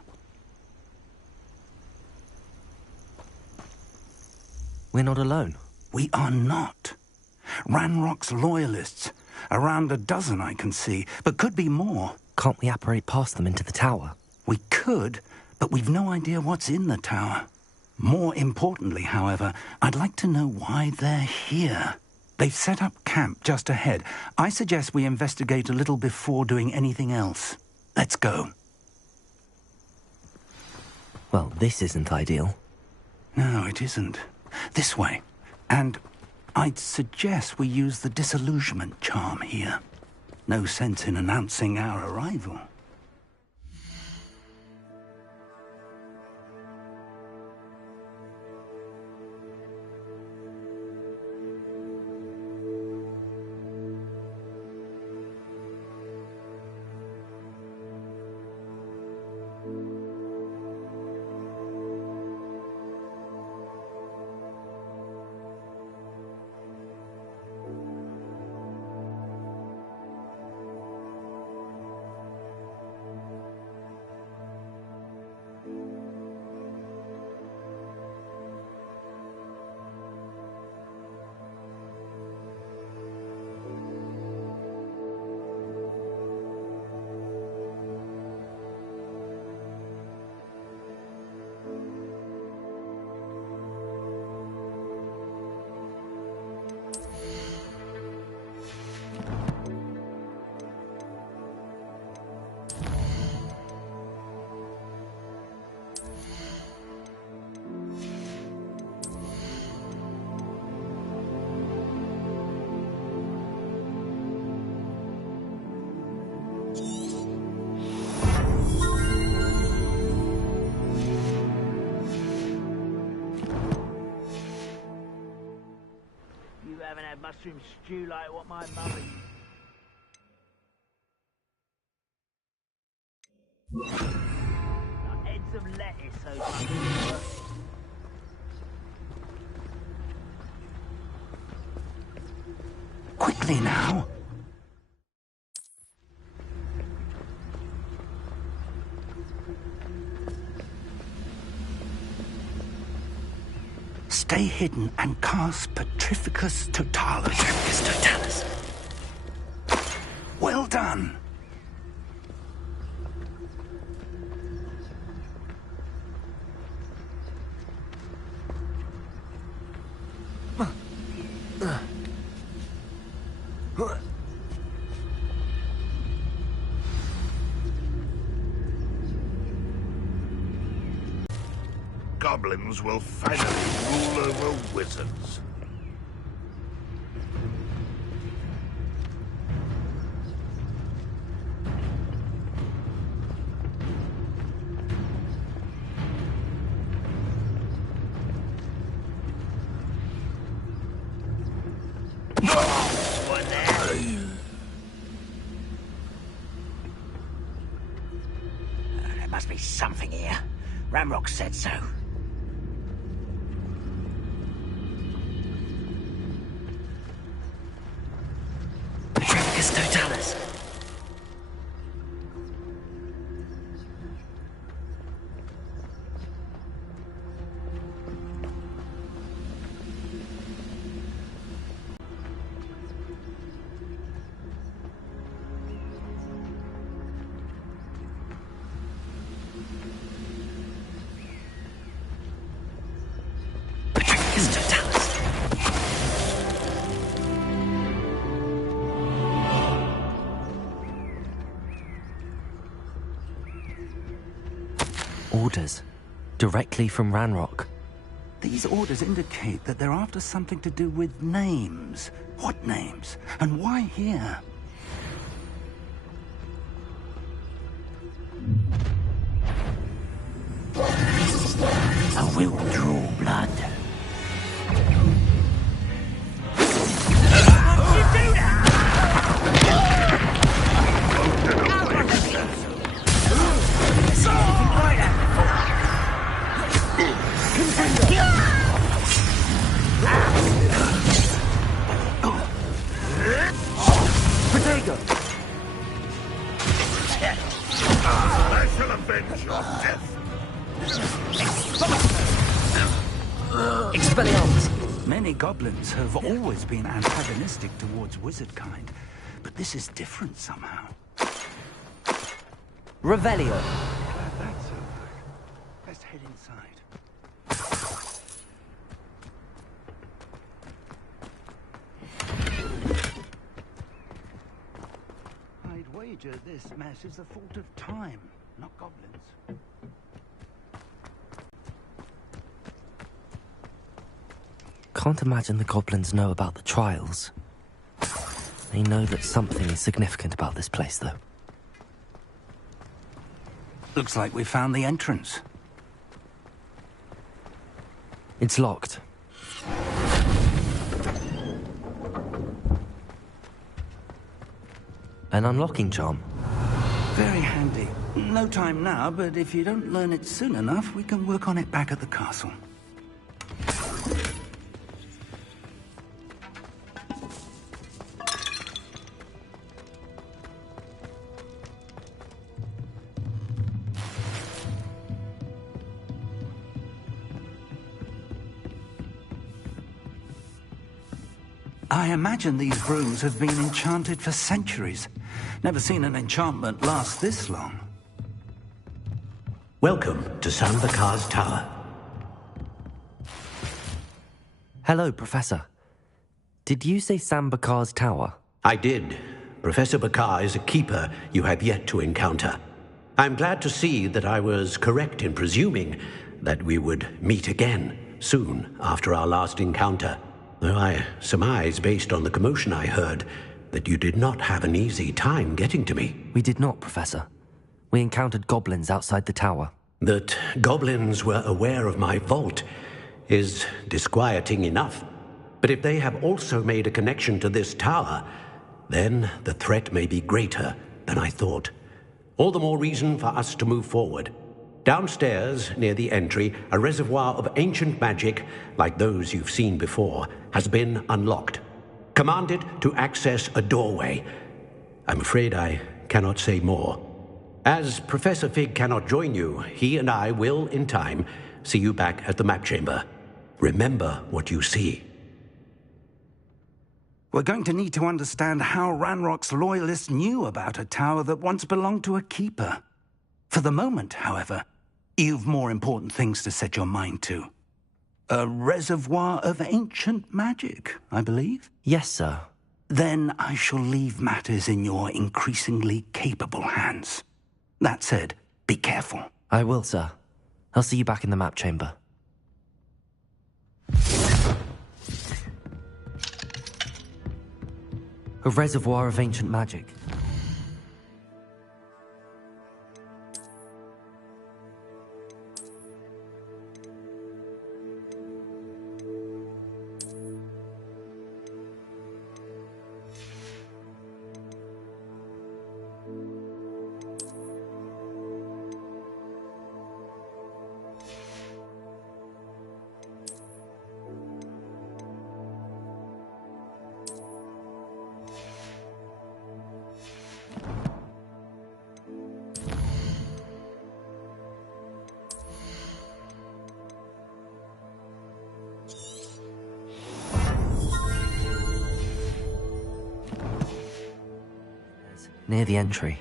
We're not alone. We are not. Ranrock's loyalists. Around a dozen I can see, but could be more. Can't we apparate past them into the tower? We could, but we've no idea what's in the tower. More importantly, however, I'd like to know why they're here. They've set up camp just ahead. I suggest we investigate a little before doing anything else. Let's go. Well, this isn't ideal. No, it isn't. This way. And I'd suggest we use the disillusionment charm here. No sense in announcing our arrival. mushroom stew like what my mummy... Heads of lettuce, those mushrooms were. Quickly now. Stay hidden and cast Petrificus Totalis. Petrificus Totalis. Well done. Goblins will finally rule over wizards. There must be something here. Ramrock said so. Petrificus Totalis. Petrificus Totalis. Orders. Directly from Ranrock. These orders indicate that they're after something to do with names. What names? And why here? A will draw blood. I shall avenge your death. Expelliarmus! Many goblins have always been antagonistic towards wizard kind, but this is different somehow. Revelio! Glad that's over. Let's head inside. I'd wager this mess is the fault of time, not goblins. Can't imagine the goblins know about the trials. They know that something is significant about this place, though. Looks like we found the entrance. It's locked. An unlocking charm. Very handy. No time now, but if you don't learn it soon enough, we can work on it back at the castle. I imagine these rooms have been enchanted for centuries. Never seen an enchantment last this long. Welcome to Sambakar's Tower. Hello, Professor. Did you say Sambakar's Tower? I did. Professor Bakar is a keeper you have yet to encounter. I'm glad to see that I was correct in presuming that we would meet again soon after our last encounter. Though I surmise, based on the commotion I heard, that you did not have an easy time getting to me. We did not, Professor. We encountered goblins outside the tower. That goblins were aware of my vault is disquieting enough. But if they have also made a connection to this tower, then the threat may be greater than I thought. All the more reason for us to move forward. Downstairs, near the entry, a reservoir of ancient magic, like those you've seen before, has been unlocked. Command it to access a doorway. I'm afraid I cannot say more. As Professor Fig cannot join you, he and I will, in time, see you back at the map chamber. Remember what you see. We're going to need to understand how Ranrock's loyalists knew about a tower that once belonged to a keeper. For the moment, however, you've more important things to set your mind to. A reservoir of ancient magic, I believe? Yes, sir. Then I shall leave matters in your increasingly capable hands. That said, be careful. I will, sir. I'll see you back in the map chamber. A reservoir of ancient magic. Near the entry.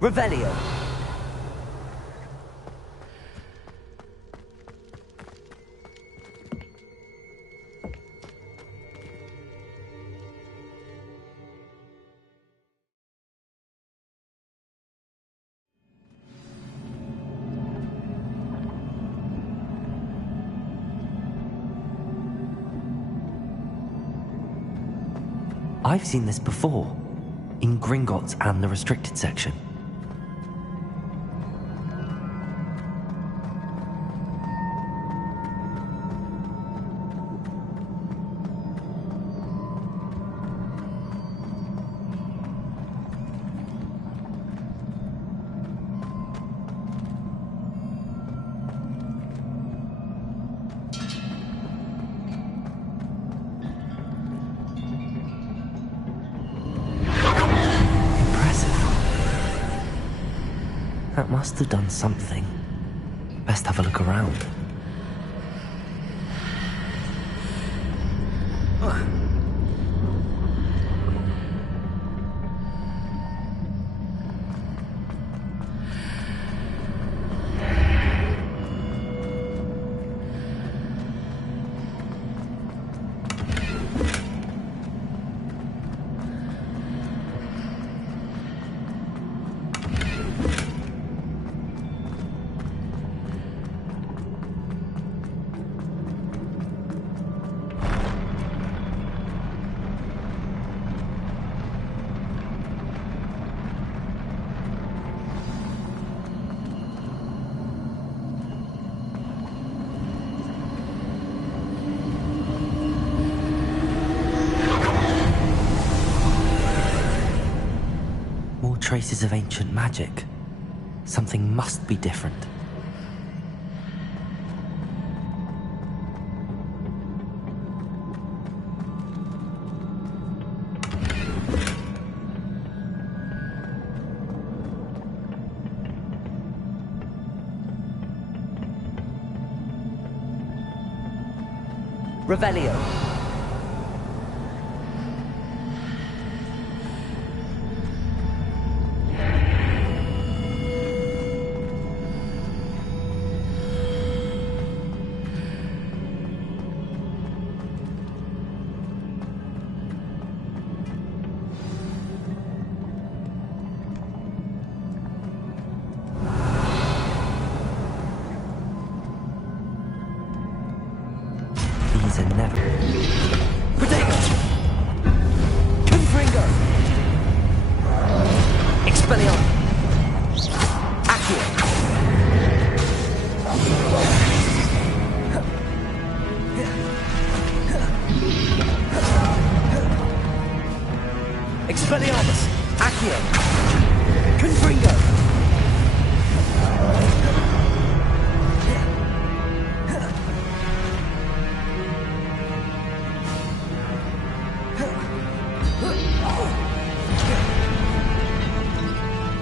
Revelio. I've seen this before, in Gringotts and the restricted section. That must have done something. Best have a look around. Traces of ancient magic. Something must be different. Revelio. Expelliarmus! Accio! Confringo!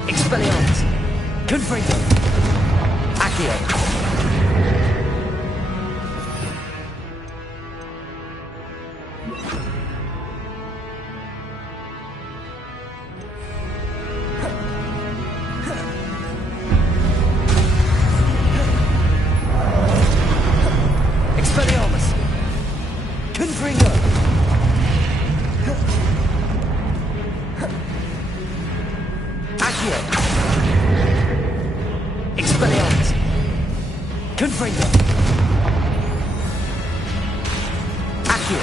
Expelliarmus! Confringo! Accio! Expelliarmus! Confringo! Accio! Expelliarmus! Confringo! Accio!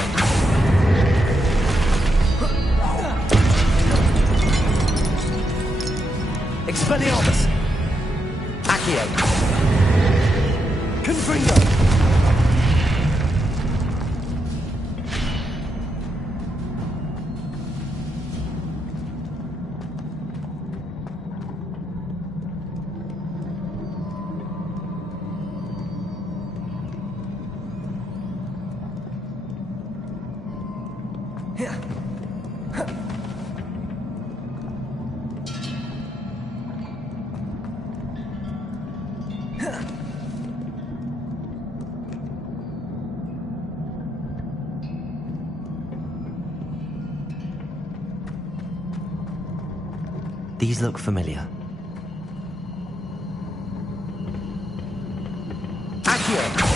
Expelliarmus! Accio! Confringo! These look familiar. Accio!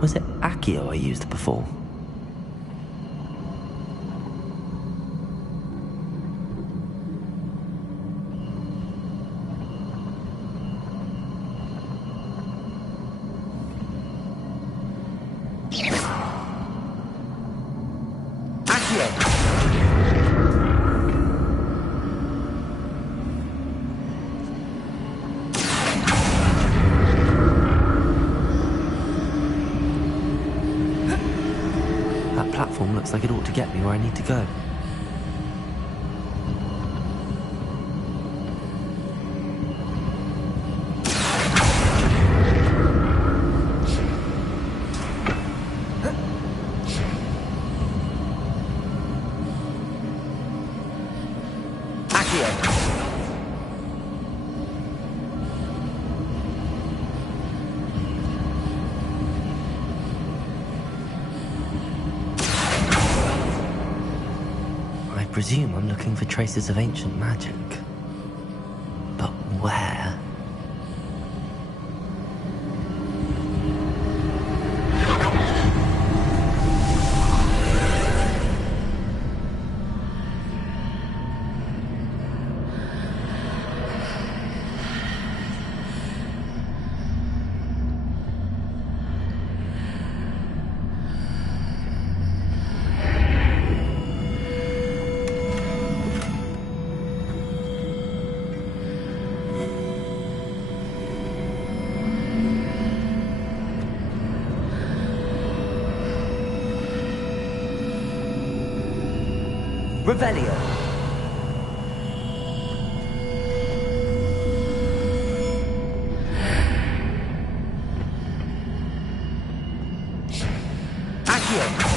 Was it Accio I used before? Looks like it ought to get me where I need to go. I presume I'm looking for traces of ancient magic. But where? Revelio. Accio.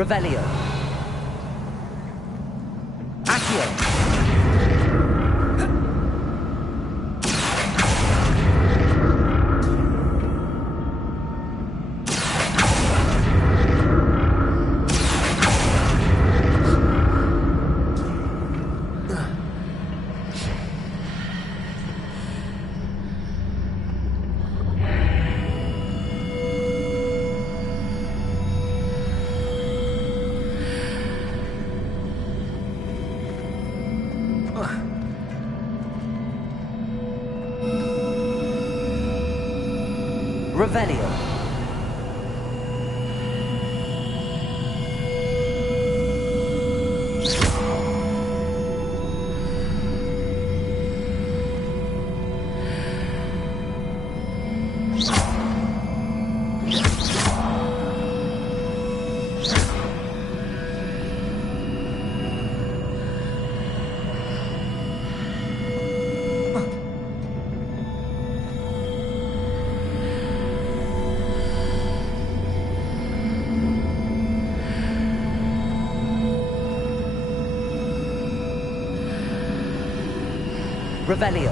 Revelio. Accio. Revelio. Revelio.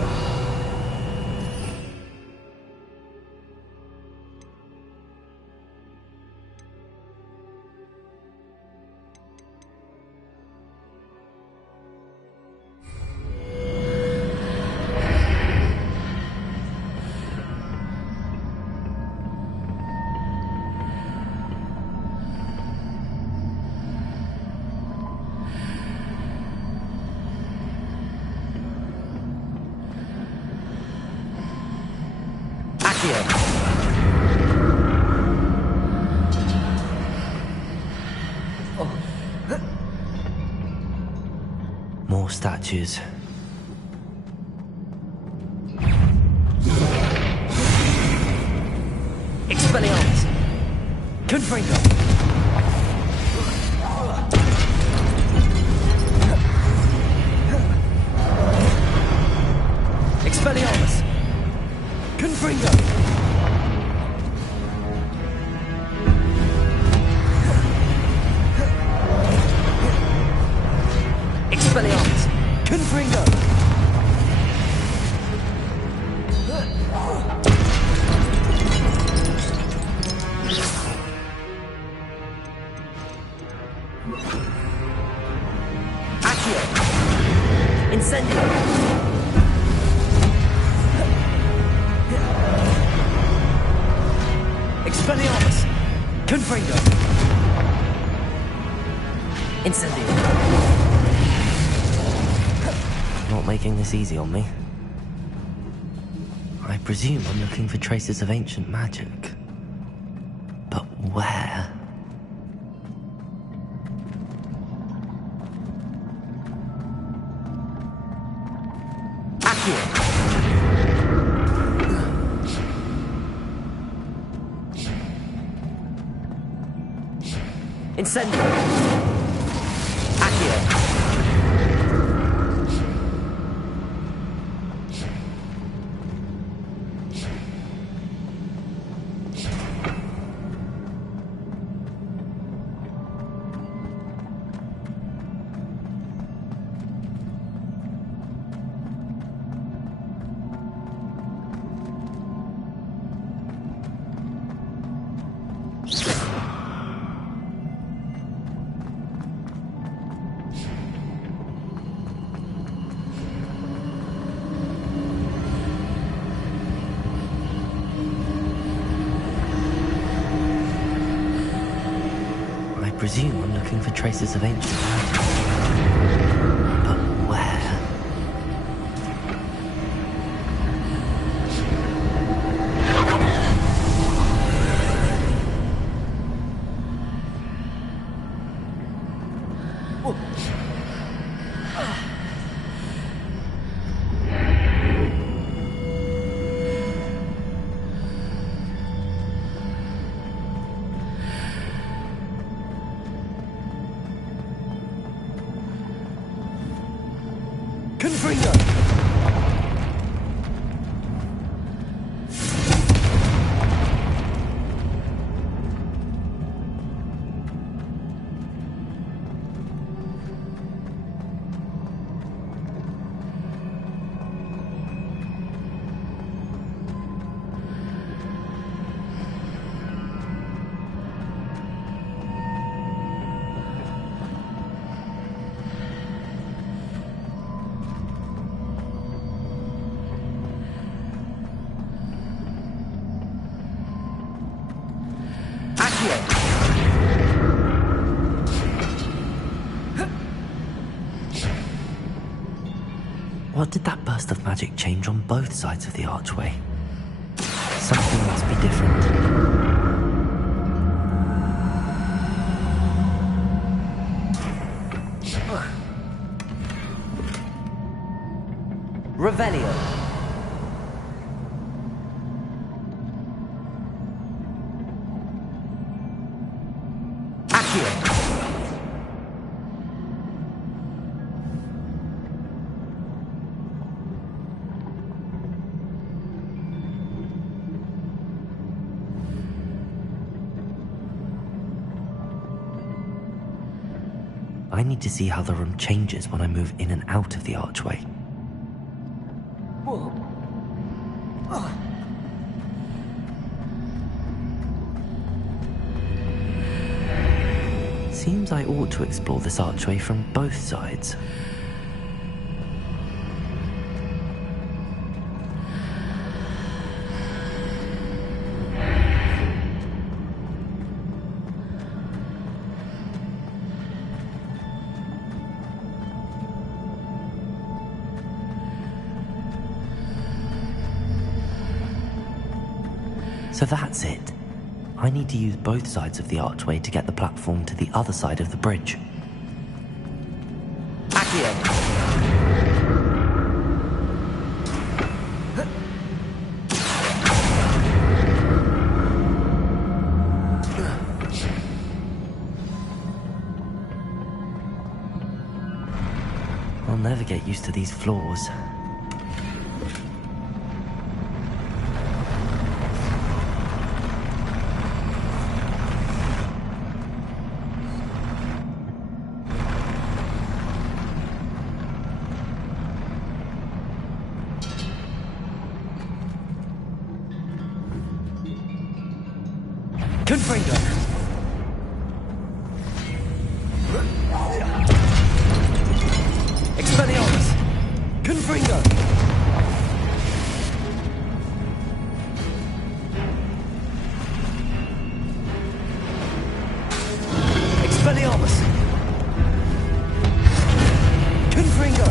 More statues. Expelliarmus! Confringo! Expelliarmus! Confringo! Expelliarmus! Confringo! Accio! Incendio! Expelliarmus! Confringo! Incendio! Not making this easy on me. I presume I'm looking for traces of ancient magic. But where? Accio! Incendio! Accio! I presume I'm looking for traces of ancient magic. But where? What did that burst of magic change on both sides of the archway? Something must be different. Revelio. Accio. I need to see how the room changes when I move in and out of the archway. Seems I ought to explore this archway from both sides. So that's it. I need to use both sides of the archway to get the platform to the other side of the bridge. Accio! I'll never get used to these floors. Confringo! Expelliarmus! Confringo! Expelliarmus! Confringo!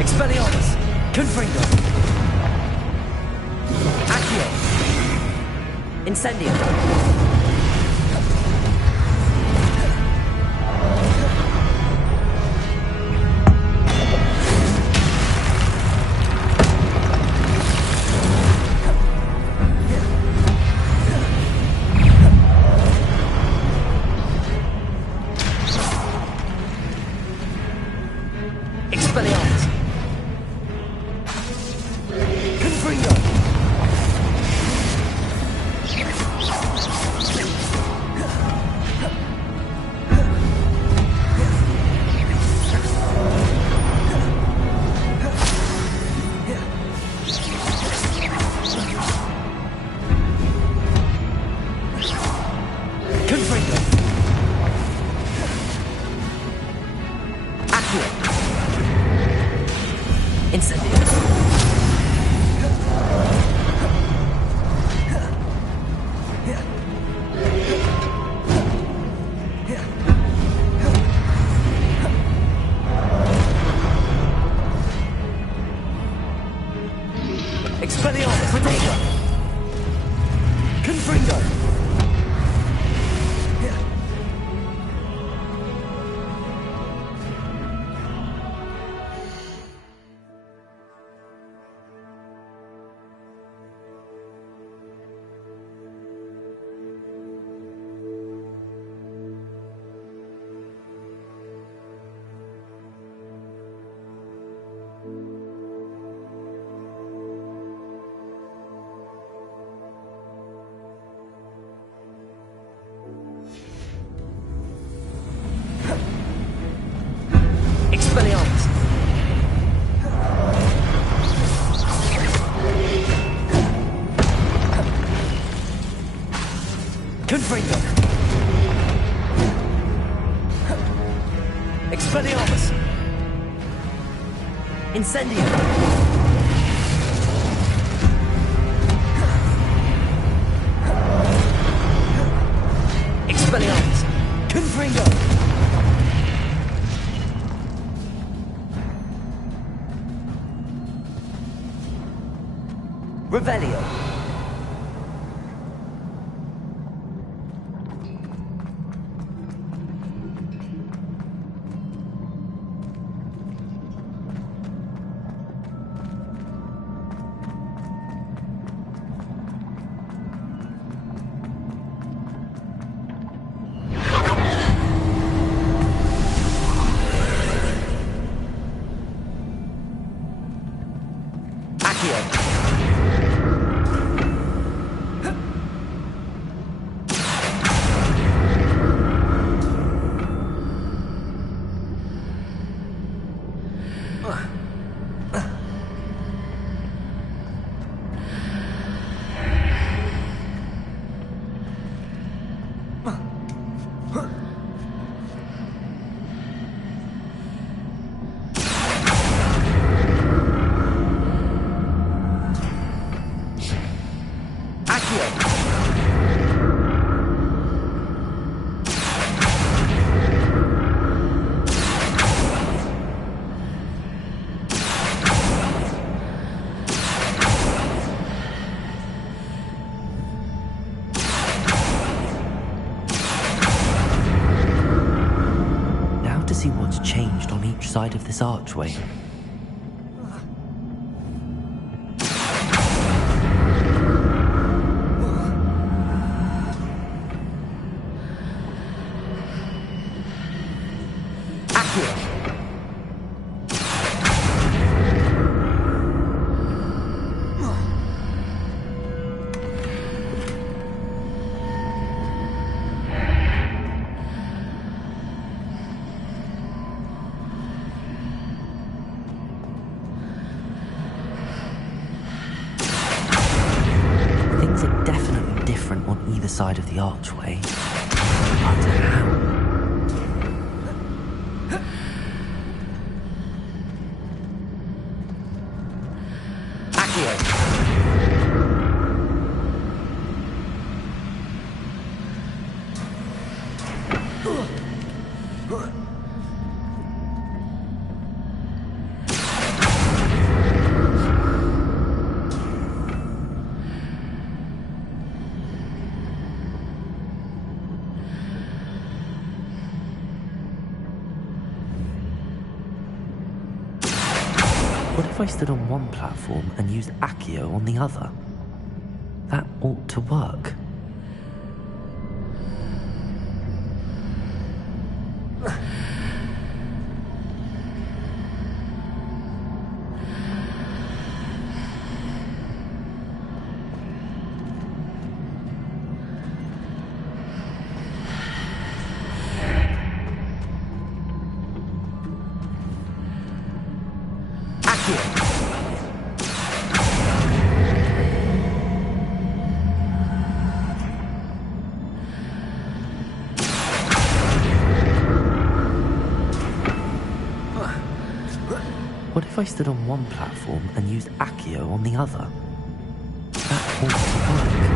Expelliarmus! Confringo! Accio! Incendio! Expelliarmus! Confringo! Confringo! Accio! Incendio! Expelliarmus! Protego! Confringo! Incendio! Expelliarmus! Confringo! Revelio! See what's changed on each side of this archway. Side of the archway. But how? What if I stood on one platform and used Accio on the other? That ought to work. What if I stood on one platform and used Accio on the other? That ought to work.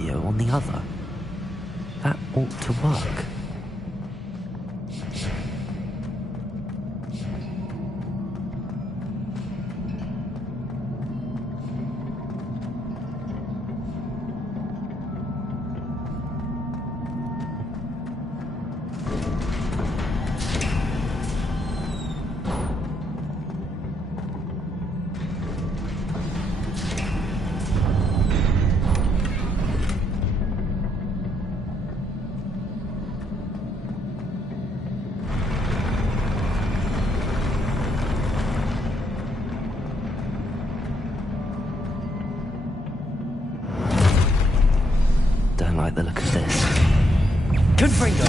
On the other. That ought to work. don't like the look of this. Confringo!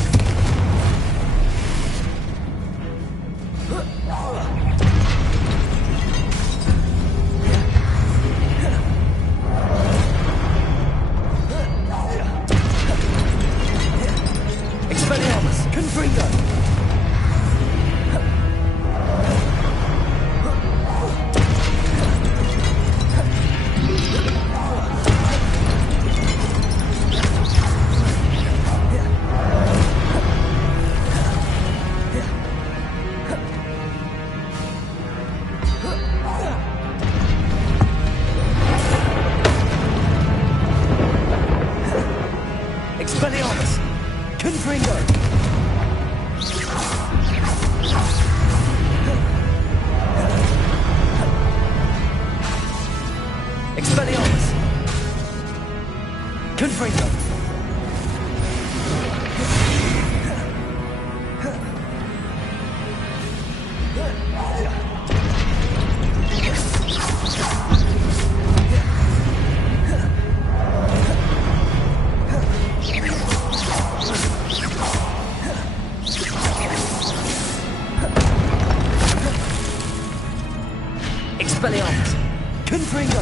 Expelliarmus! Confringo! Expelliarmus! Confringo! Expelliarmus! Confringo! Expelliarmus! Confringo!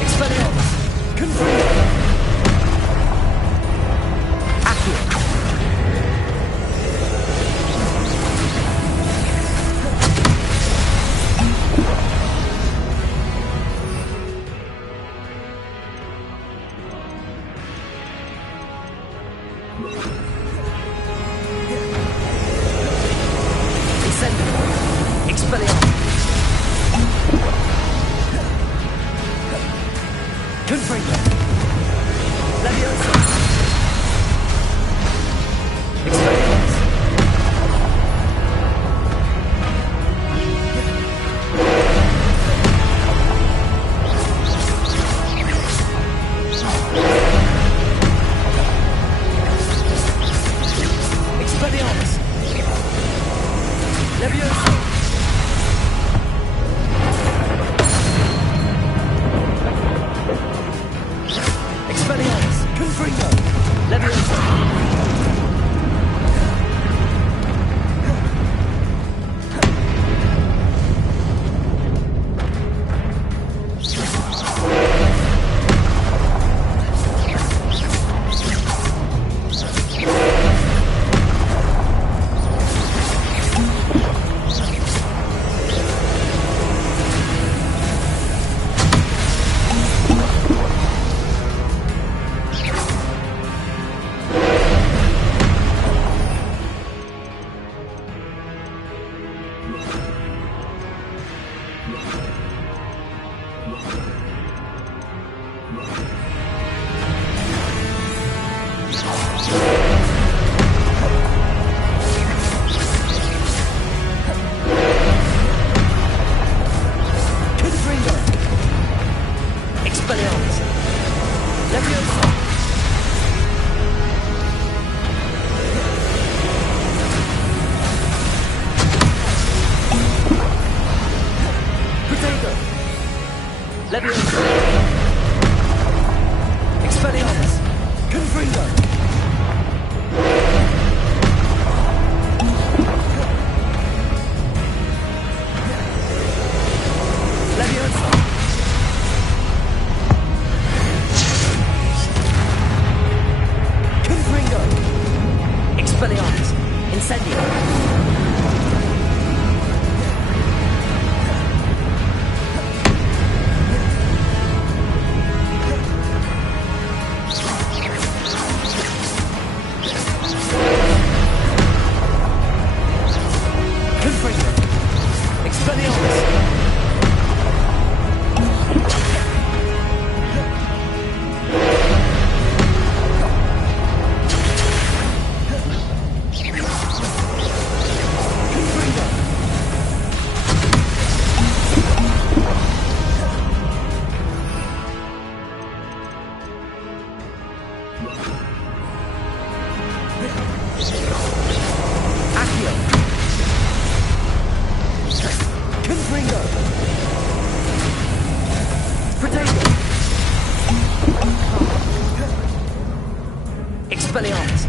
Expelliarmus! Confringo! Accio! Expelliarmus! Confringo! Leviosa! Expelliarmus! Expelliarmus! Leviosa! Expelliarmus! Confringo! Leviosa! Confringo! Expelliarmus! Leviosa! Potato! Leviosa! Expelliarmus! Confringo! Leviosa! Accio! Confringo! Protego! Expelliarmus!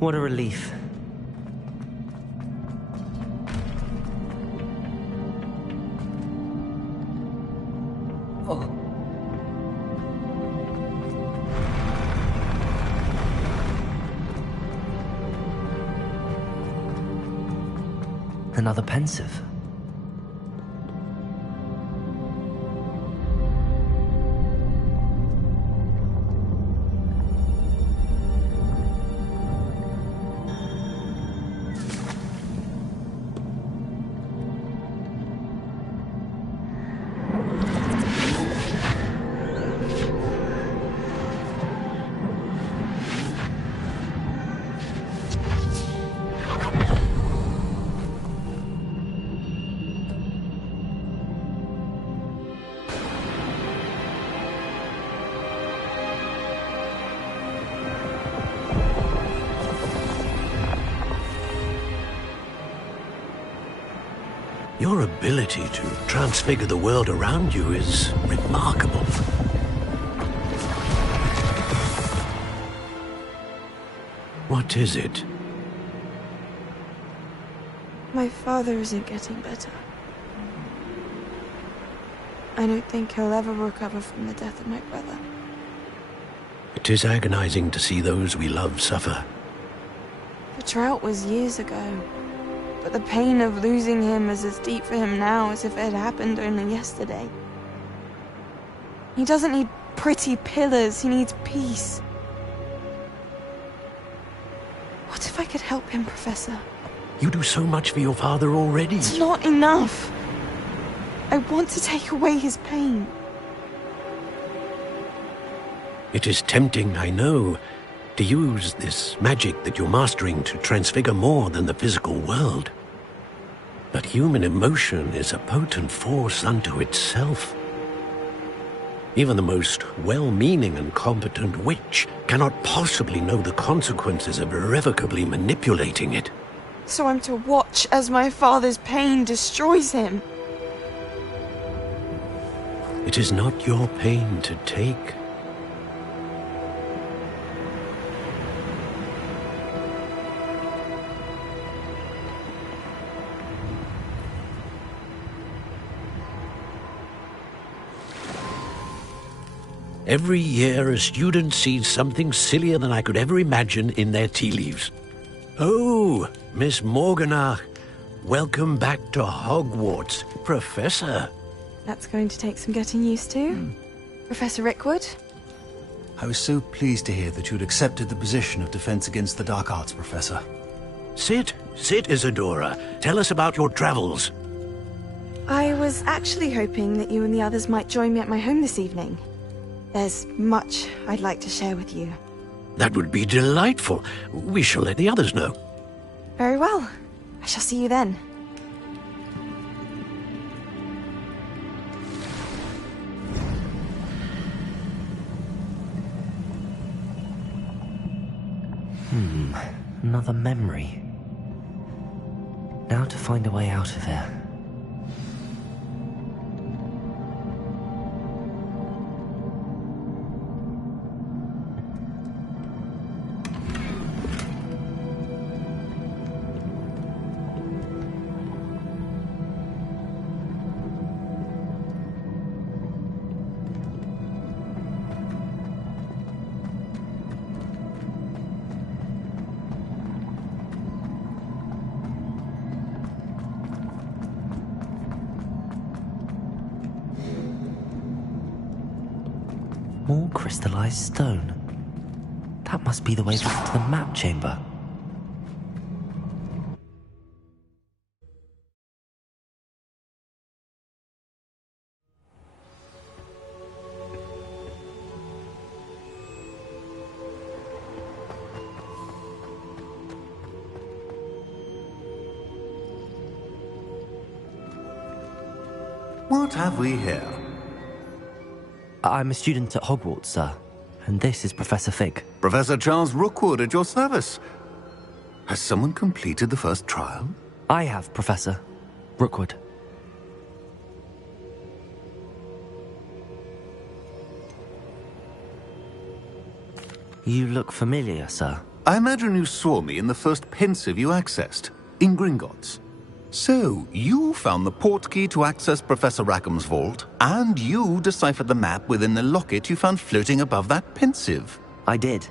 What a relief. Oh. Another pensive. Your ability to transfigure the world around you is remarkable. What is it? My father isn't getting better. I don't think he'll ever recover from the death of my brother. It is agonizing to see those we love suffer. The drought was years ago, but the pain of losing him is as deep for him now as if it had happened only yesterday. He doesn't need pretty pillars, he needs peace. What if I could help him, Professor? You do so much for your father already. It's not enough. I want to take away his pain. It is tempting, I know, to use this magic that you're mastering to transfigure more than the physical world. But human emotion is a potent force unto itself. Even the most well-meaning and competent witch cannot possibly know the consequences of irrevocably manipulating it. So I'm to watch as my father's pain destroys him. It is not your pain to take. Every year, a student sees something sillier than I could ever imagine in their tea leaves. Oh, Miss Morganach, welcome back to Hogwarts, Professor. That's going to take some getting used to. Professor Rickwood? I was so pleased to hear that you'd accepted the position of Defense Against the Dark Arts, Professor. Sit, Isadora. Tell us about your travels. I was actually hoping that you and the others might join me at my home this evening. There's much I'd like to share with you. That would be delightful. We shall let the others know. Very well. I shall see you then. Another memory. Now to find a way out of here. More crystallized stone. That must be the way back to the map chamber. What have we here? I'm a student at Hogwarts, sir. And this is Professor Fig. Professor Charles Rookwood at your service. Has someone completed the first trial? I have, Professor Rookwood. You look familiar, sir. I imagine you saw me in the first pensive you accessed, in Gringotts. So, you found the portkey to access Professor Rackham's vault, and you deciphered the map within the locket you found floating above that pensive. I did.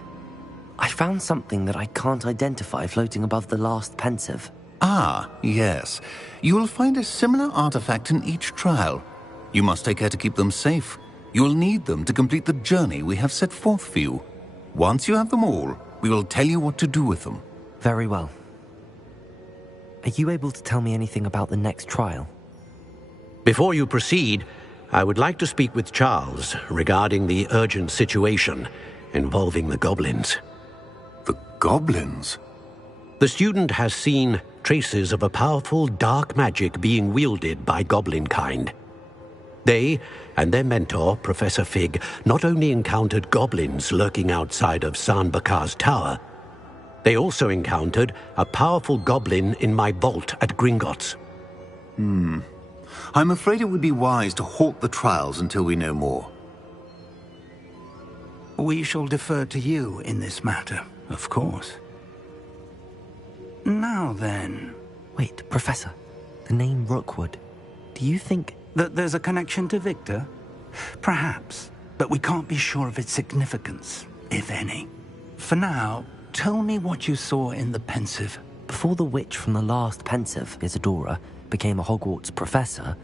I found something that I can't identify floating above the last pensive. Ah, yes. You will find a similar artifact in each trial. You must take care to keep them safe. You will need them to complete the journey we have set forth for you. Once you have them all, we will tell you what to do with them. Very well. Are you able to tell me anything about the next trial? Before you proceed, I would like to speak with Charles regarding the urgent situation involving the goblins. The goblins? The student has seen traces of a powerful dark magic being wielded by goblin kind. They and their mentor, Professor Fig, not only encountered goblins lurking outside of San Bakar's tower, they also encountered a powerful goblin in my vault at Gringotts. I'm afraid it would be wise to halt the trials until we know more. We shall defer to you in this matter, of course. Now then... Wait, Professor. The name Rookwood. Do you think... that there's a connection to Victor? Perhaps, but we can't be sure of its significance, if any. For now, tell me what you saw in the pensive. Before the witch from the last pensive, Isadora, became a Hogwarts professor,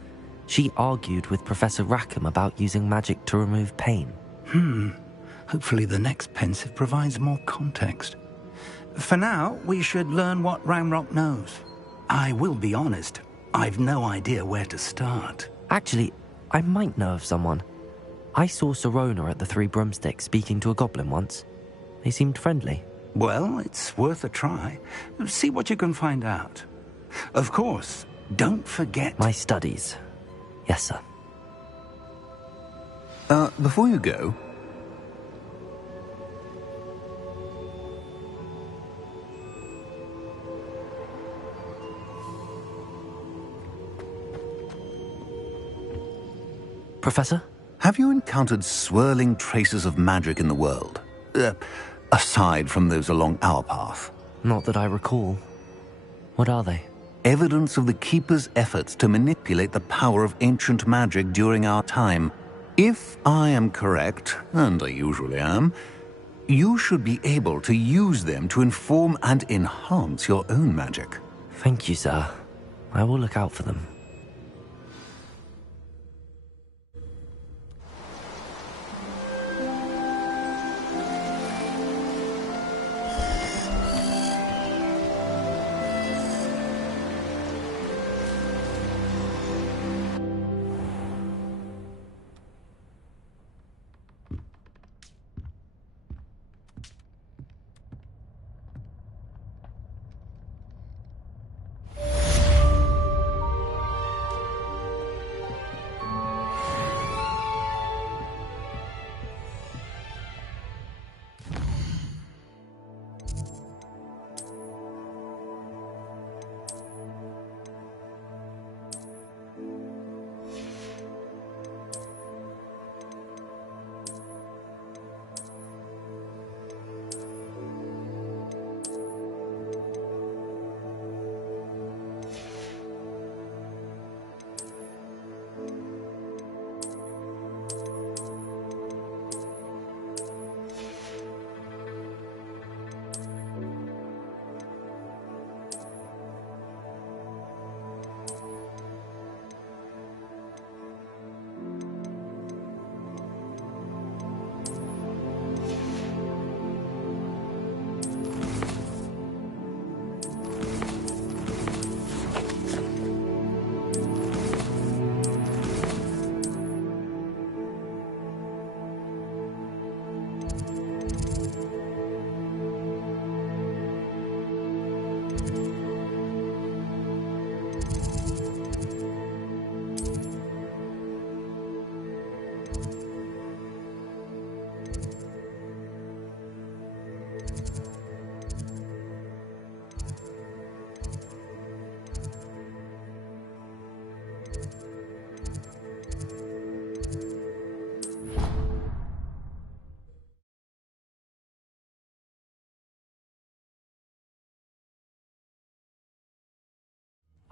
she argued with Professor Rackham about using magic to remove pain. Hopefully the next pensive provides more context. For now, we should learn what Ranrock knows. I will be honest, I've no idea where to start. Actually, I might know of someone. I saw Serona at the Three Broomsticks speaking to a goblin once. They seemed friendly. Well, it's worth a try. See what you can find out. Of course, don't forget... My studies. Yes, sir. Before you go... Professor? Have you encountered swirling traces of magic in the world? Aside from those along our path? Not that I recall. What are they? Evidence of the Keeper's efforts to manipulate the power of ancient magic during our time. If I am correct, and I usually am, you should be able to use them to inform and enhance your own magic. Thank you, sir. I will look out for them.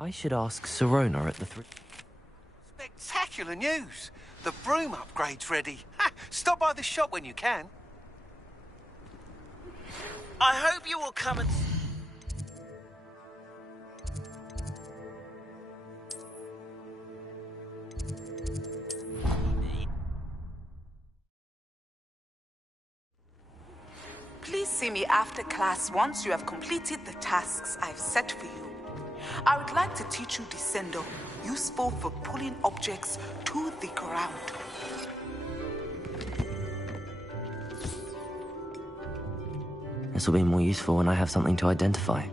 I should ask Serona at the Spectacular news! The broom upgrade's ready. Ha! Stop by the shop when you can. I hope you will come and... Please see me after class once you have completed the tasks I've set for you. I would like to teach you Descendo, useful for pulling objects to the ground. This will be more useful when I have something to identify.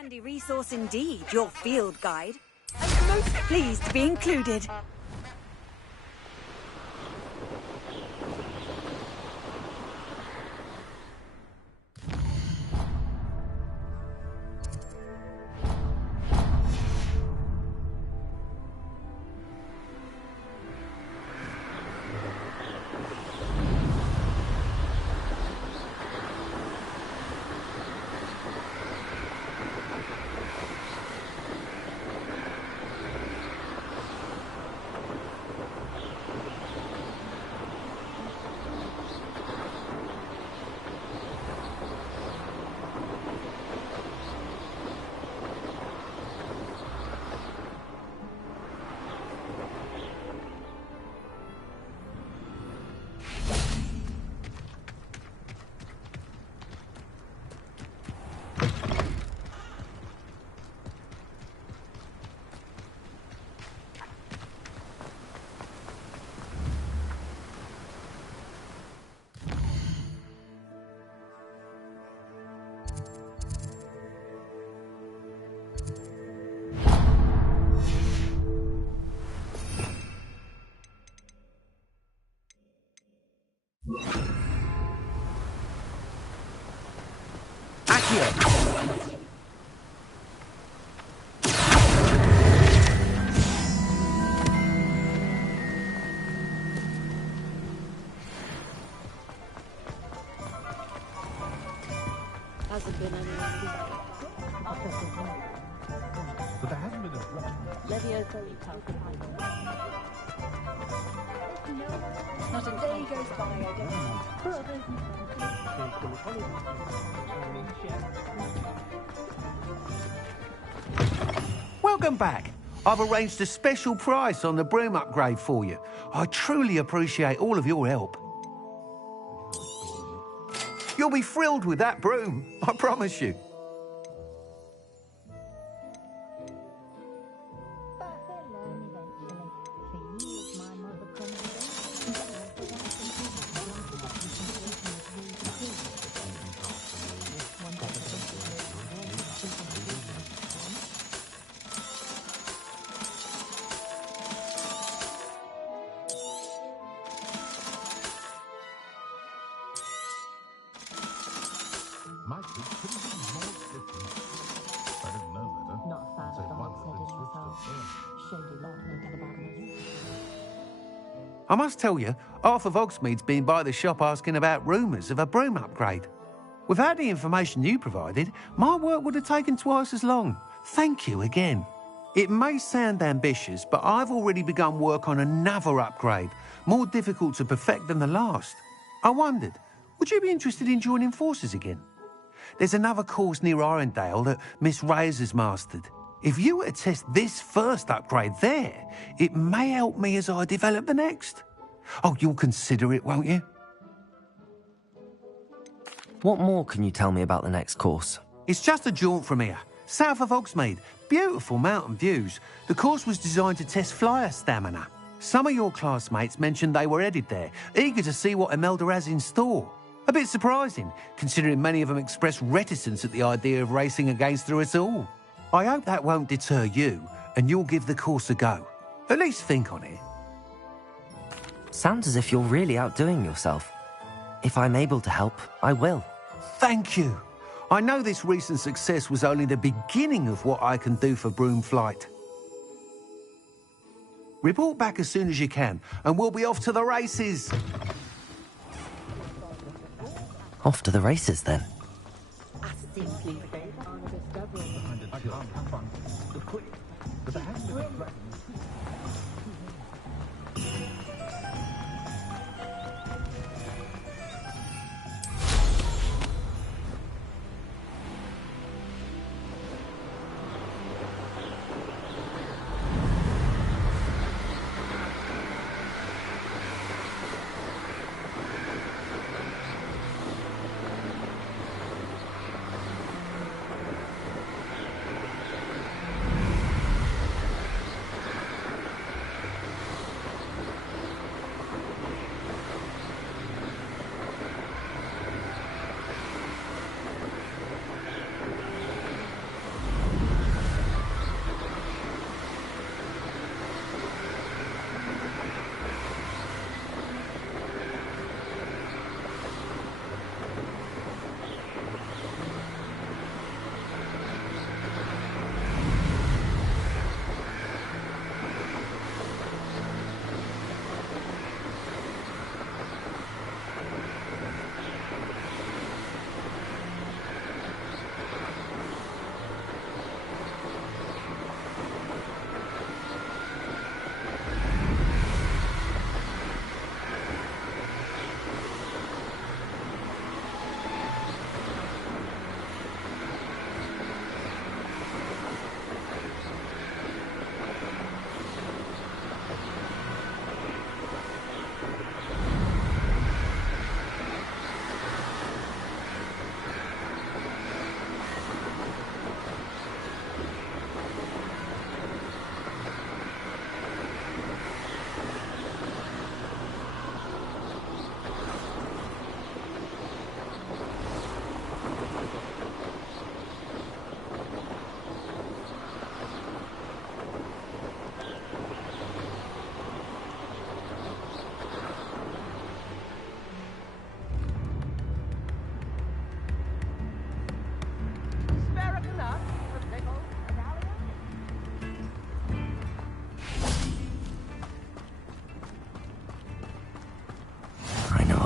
Handy resource indeed, your field guide. I'm most pleased to be included. Hasn't been anyone. But there hasn't been a drop. Leviosa not a day goes by I don't. Welcome back. I've arranged a special price on the broom upgrade for you. I truly appreciate all of your help. You'll be thrilled with that broom, I promise you. I must tell you, half of Hogsmeade's been by the shop asking about rumours of a broom upgrade. Without the information you provided, my work would have taken twice as long. Thank you again. It may sound ambitious, but I've already begun work on another upgrade, more difficult to perfect than the last. I wondered, would you be interested in joining forces again? There's another course near Arendelle that Miss Reyes has mastered. If you were to test this first upgrade there, it may help me as I develop the next. Oh, you'll consider it, won't you? What more can you tell me about the next course? It's just a jaunt from here, south of Hogsmeade. Beautiful mountain views. The course was designed to test flyer stamina. Some of your classmates mentioned they were headed there, eager to see what Imelda has in store. A bit surprising, considering many of them expressed reticence at the idea of racing against her at all. I hope that won't deter you, and you'll give the course a go. At least think on it. Sounds as if you're really outdoing yourself. If I'm able to help, I will. Thank you. I know this recent success was only the beginning of what I can do for Broomflight. Report back as soon as you can, and we'll be off to the races. Off to the races, then.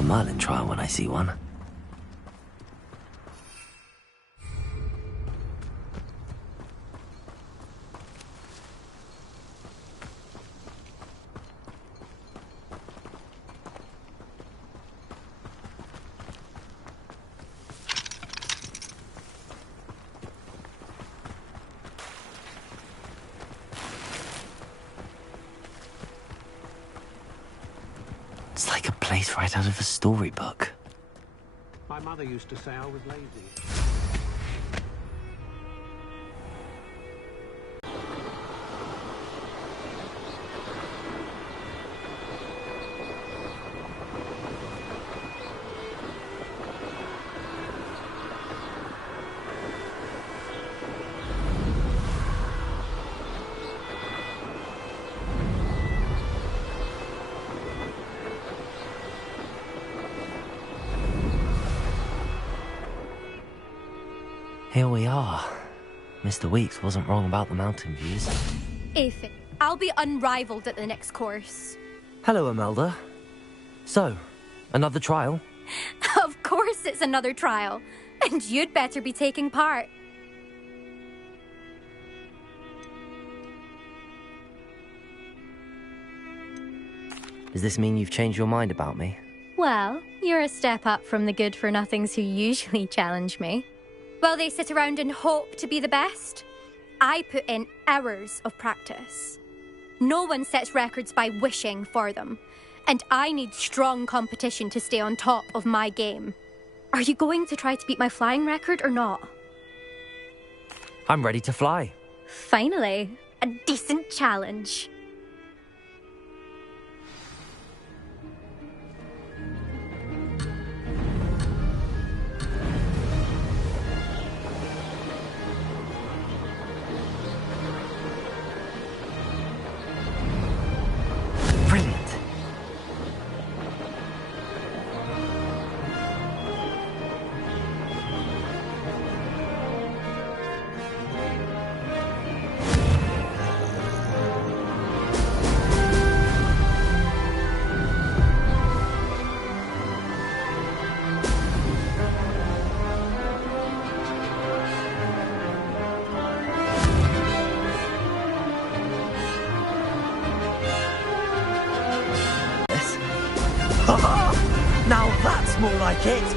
Merlin trial when I see one. It's like a place right out of a storybook. My mother used to say I was lazy. Here we are. Mr. Weeks wasn't wrong about the mountain views. If I'll be unrivaled at the next course. Hello, Imelda. So, another trial? Of course it's another trial. And you'd better be taking part. Does this mean you've changed your mind about me? Well, you're a step up from the good-for-nothings who usually challenge me. While they sit around and hope to be the best, I put in hours of practice. No one sets records by wishing for them, and I need strong competition to stay on top of my game. Are you going to try to beat my flying record or not? I'm ready to fly. Finally, a decent challenge. Now that's more like it!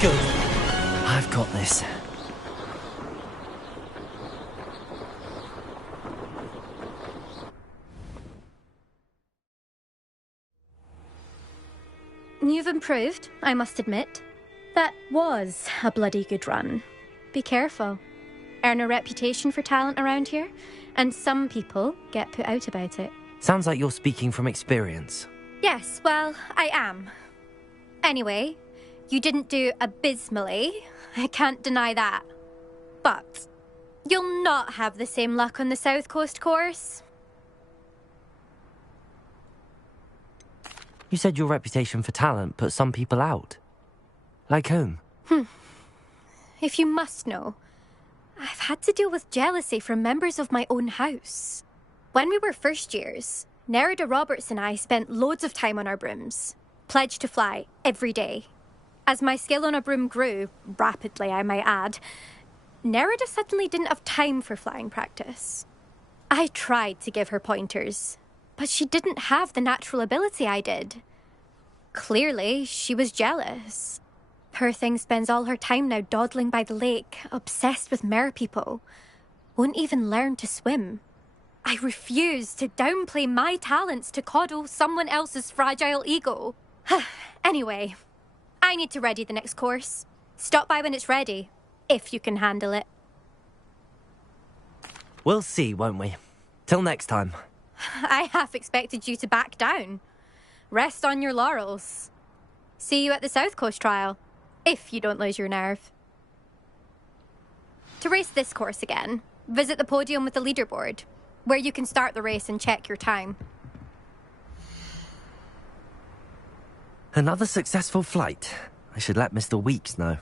Good. I've got this. You've improved, I must admit. That was a bloody good run. Be careful. Earn a reputation for talent around here, and some people get put out about it. Sounds like you're speaking from experience. Yes, well, I am. Anyway, you didn't do abysmally. I can't deny that. But you'll not have the same luck on the South Coast course. You said your reputation for talent put some people out. Like whom? If you must know, I've had to deal with jealousy from members of my own house. When we were first years, Nerida Roberts and I spent loads of time on our brooms, pledged to fly every day. As my skill on a broom grew, rapidly I might add, Nerida suddenly didn't have time for flying practice. I tried to give her pointers, but she didn't have the natural ability I did. Clearly, she was jealous. Poor thing spends all her time now dawdling by the lake, obsessed with merpeople. Won't even learn to swim. I refuse to downplay my talents to coddle someone else's fragile ego. Anyway, I need to ready the next course. Stop by when it's ready, if you can handle it. We'll see, won't we? Till next time. I half expected you to back down. Rest on your laurels. See you at the South Coast trial, if you don't lose your nerve. To race this course again, visit the podium with the leaderboard, where you can start the race and check your time. Another successful flight. I should let Mr. Weeks know.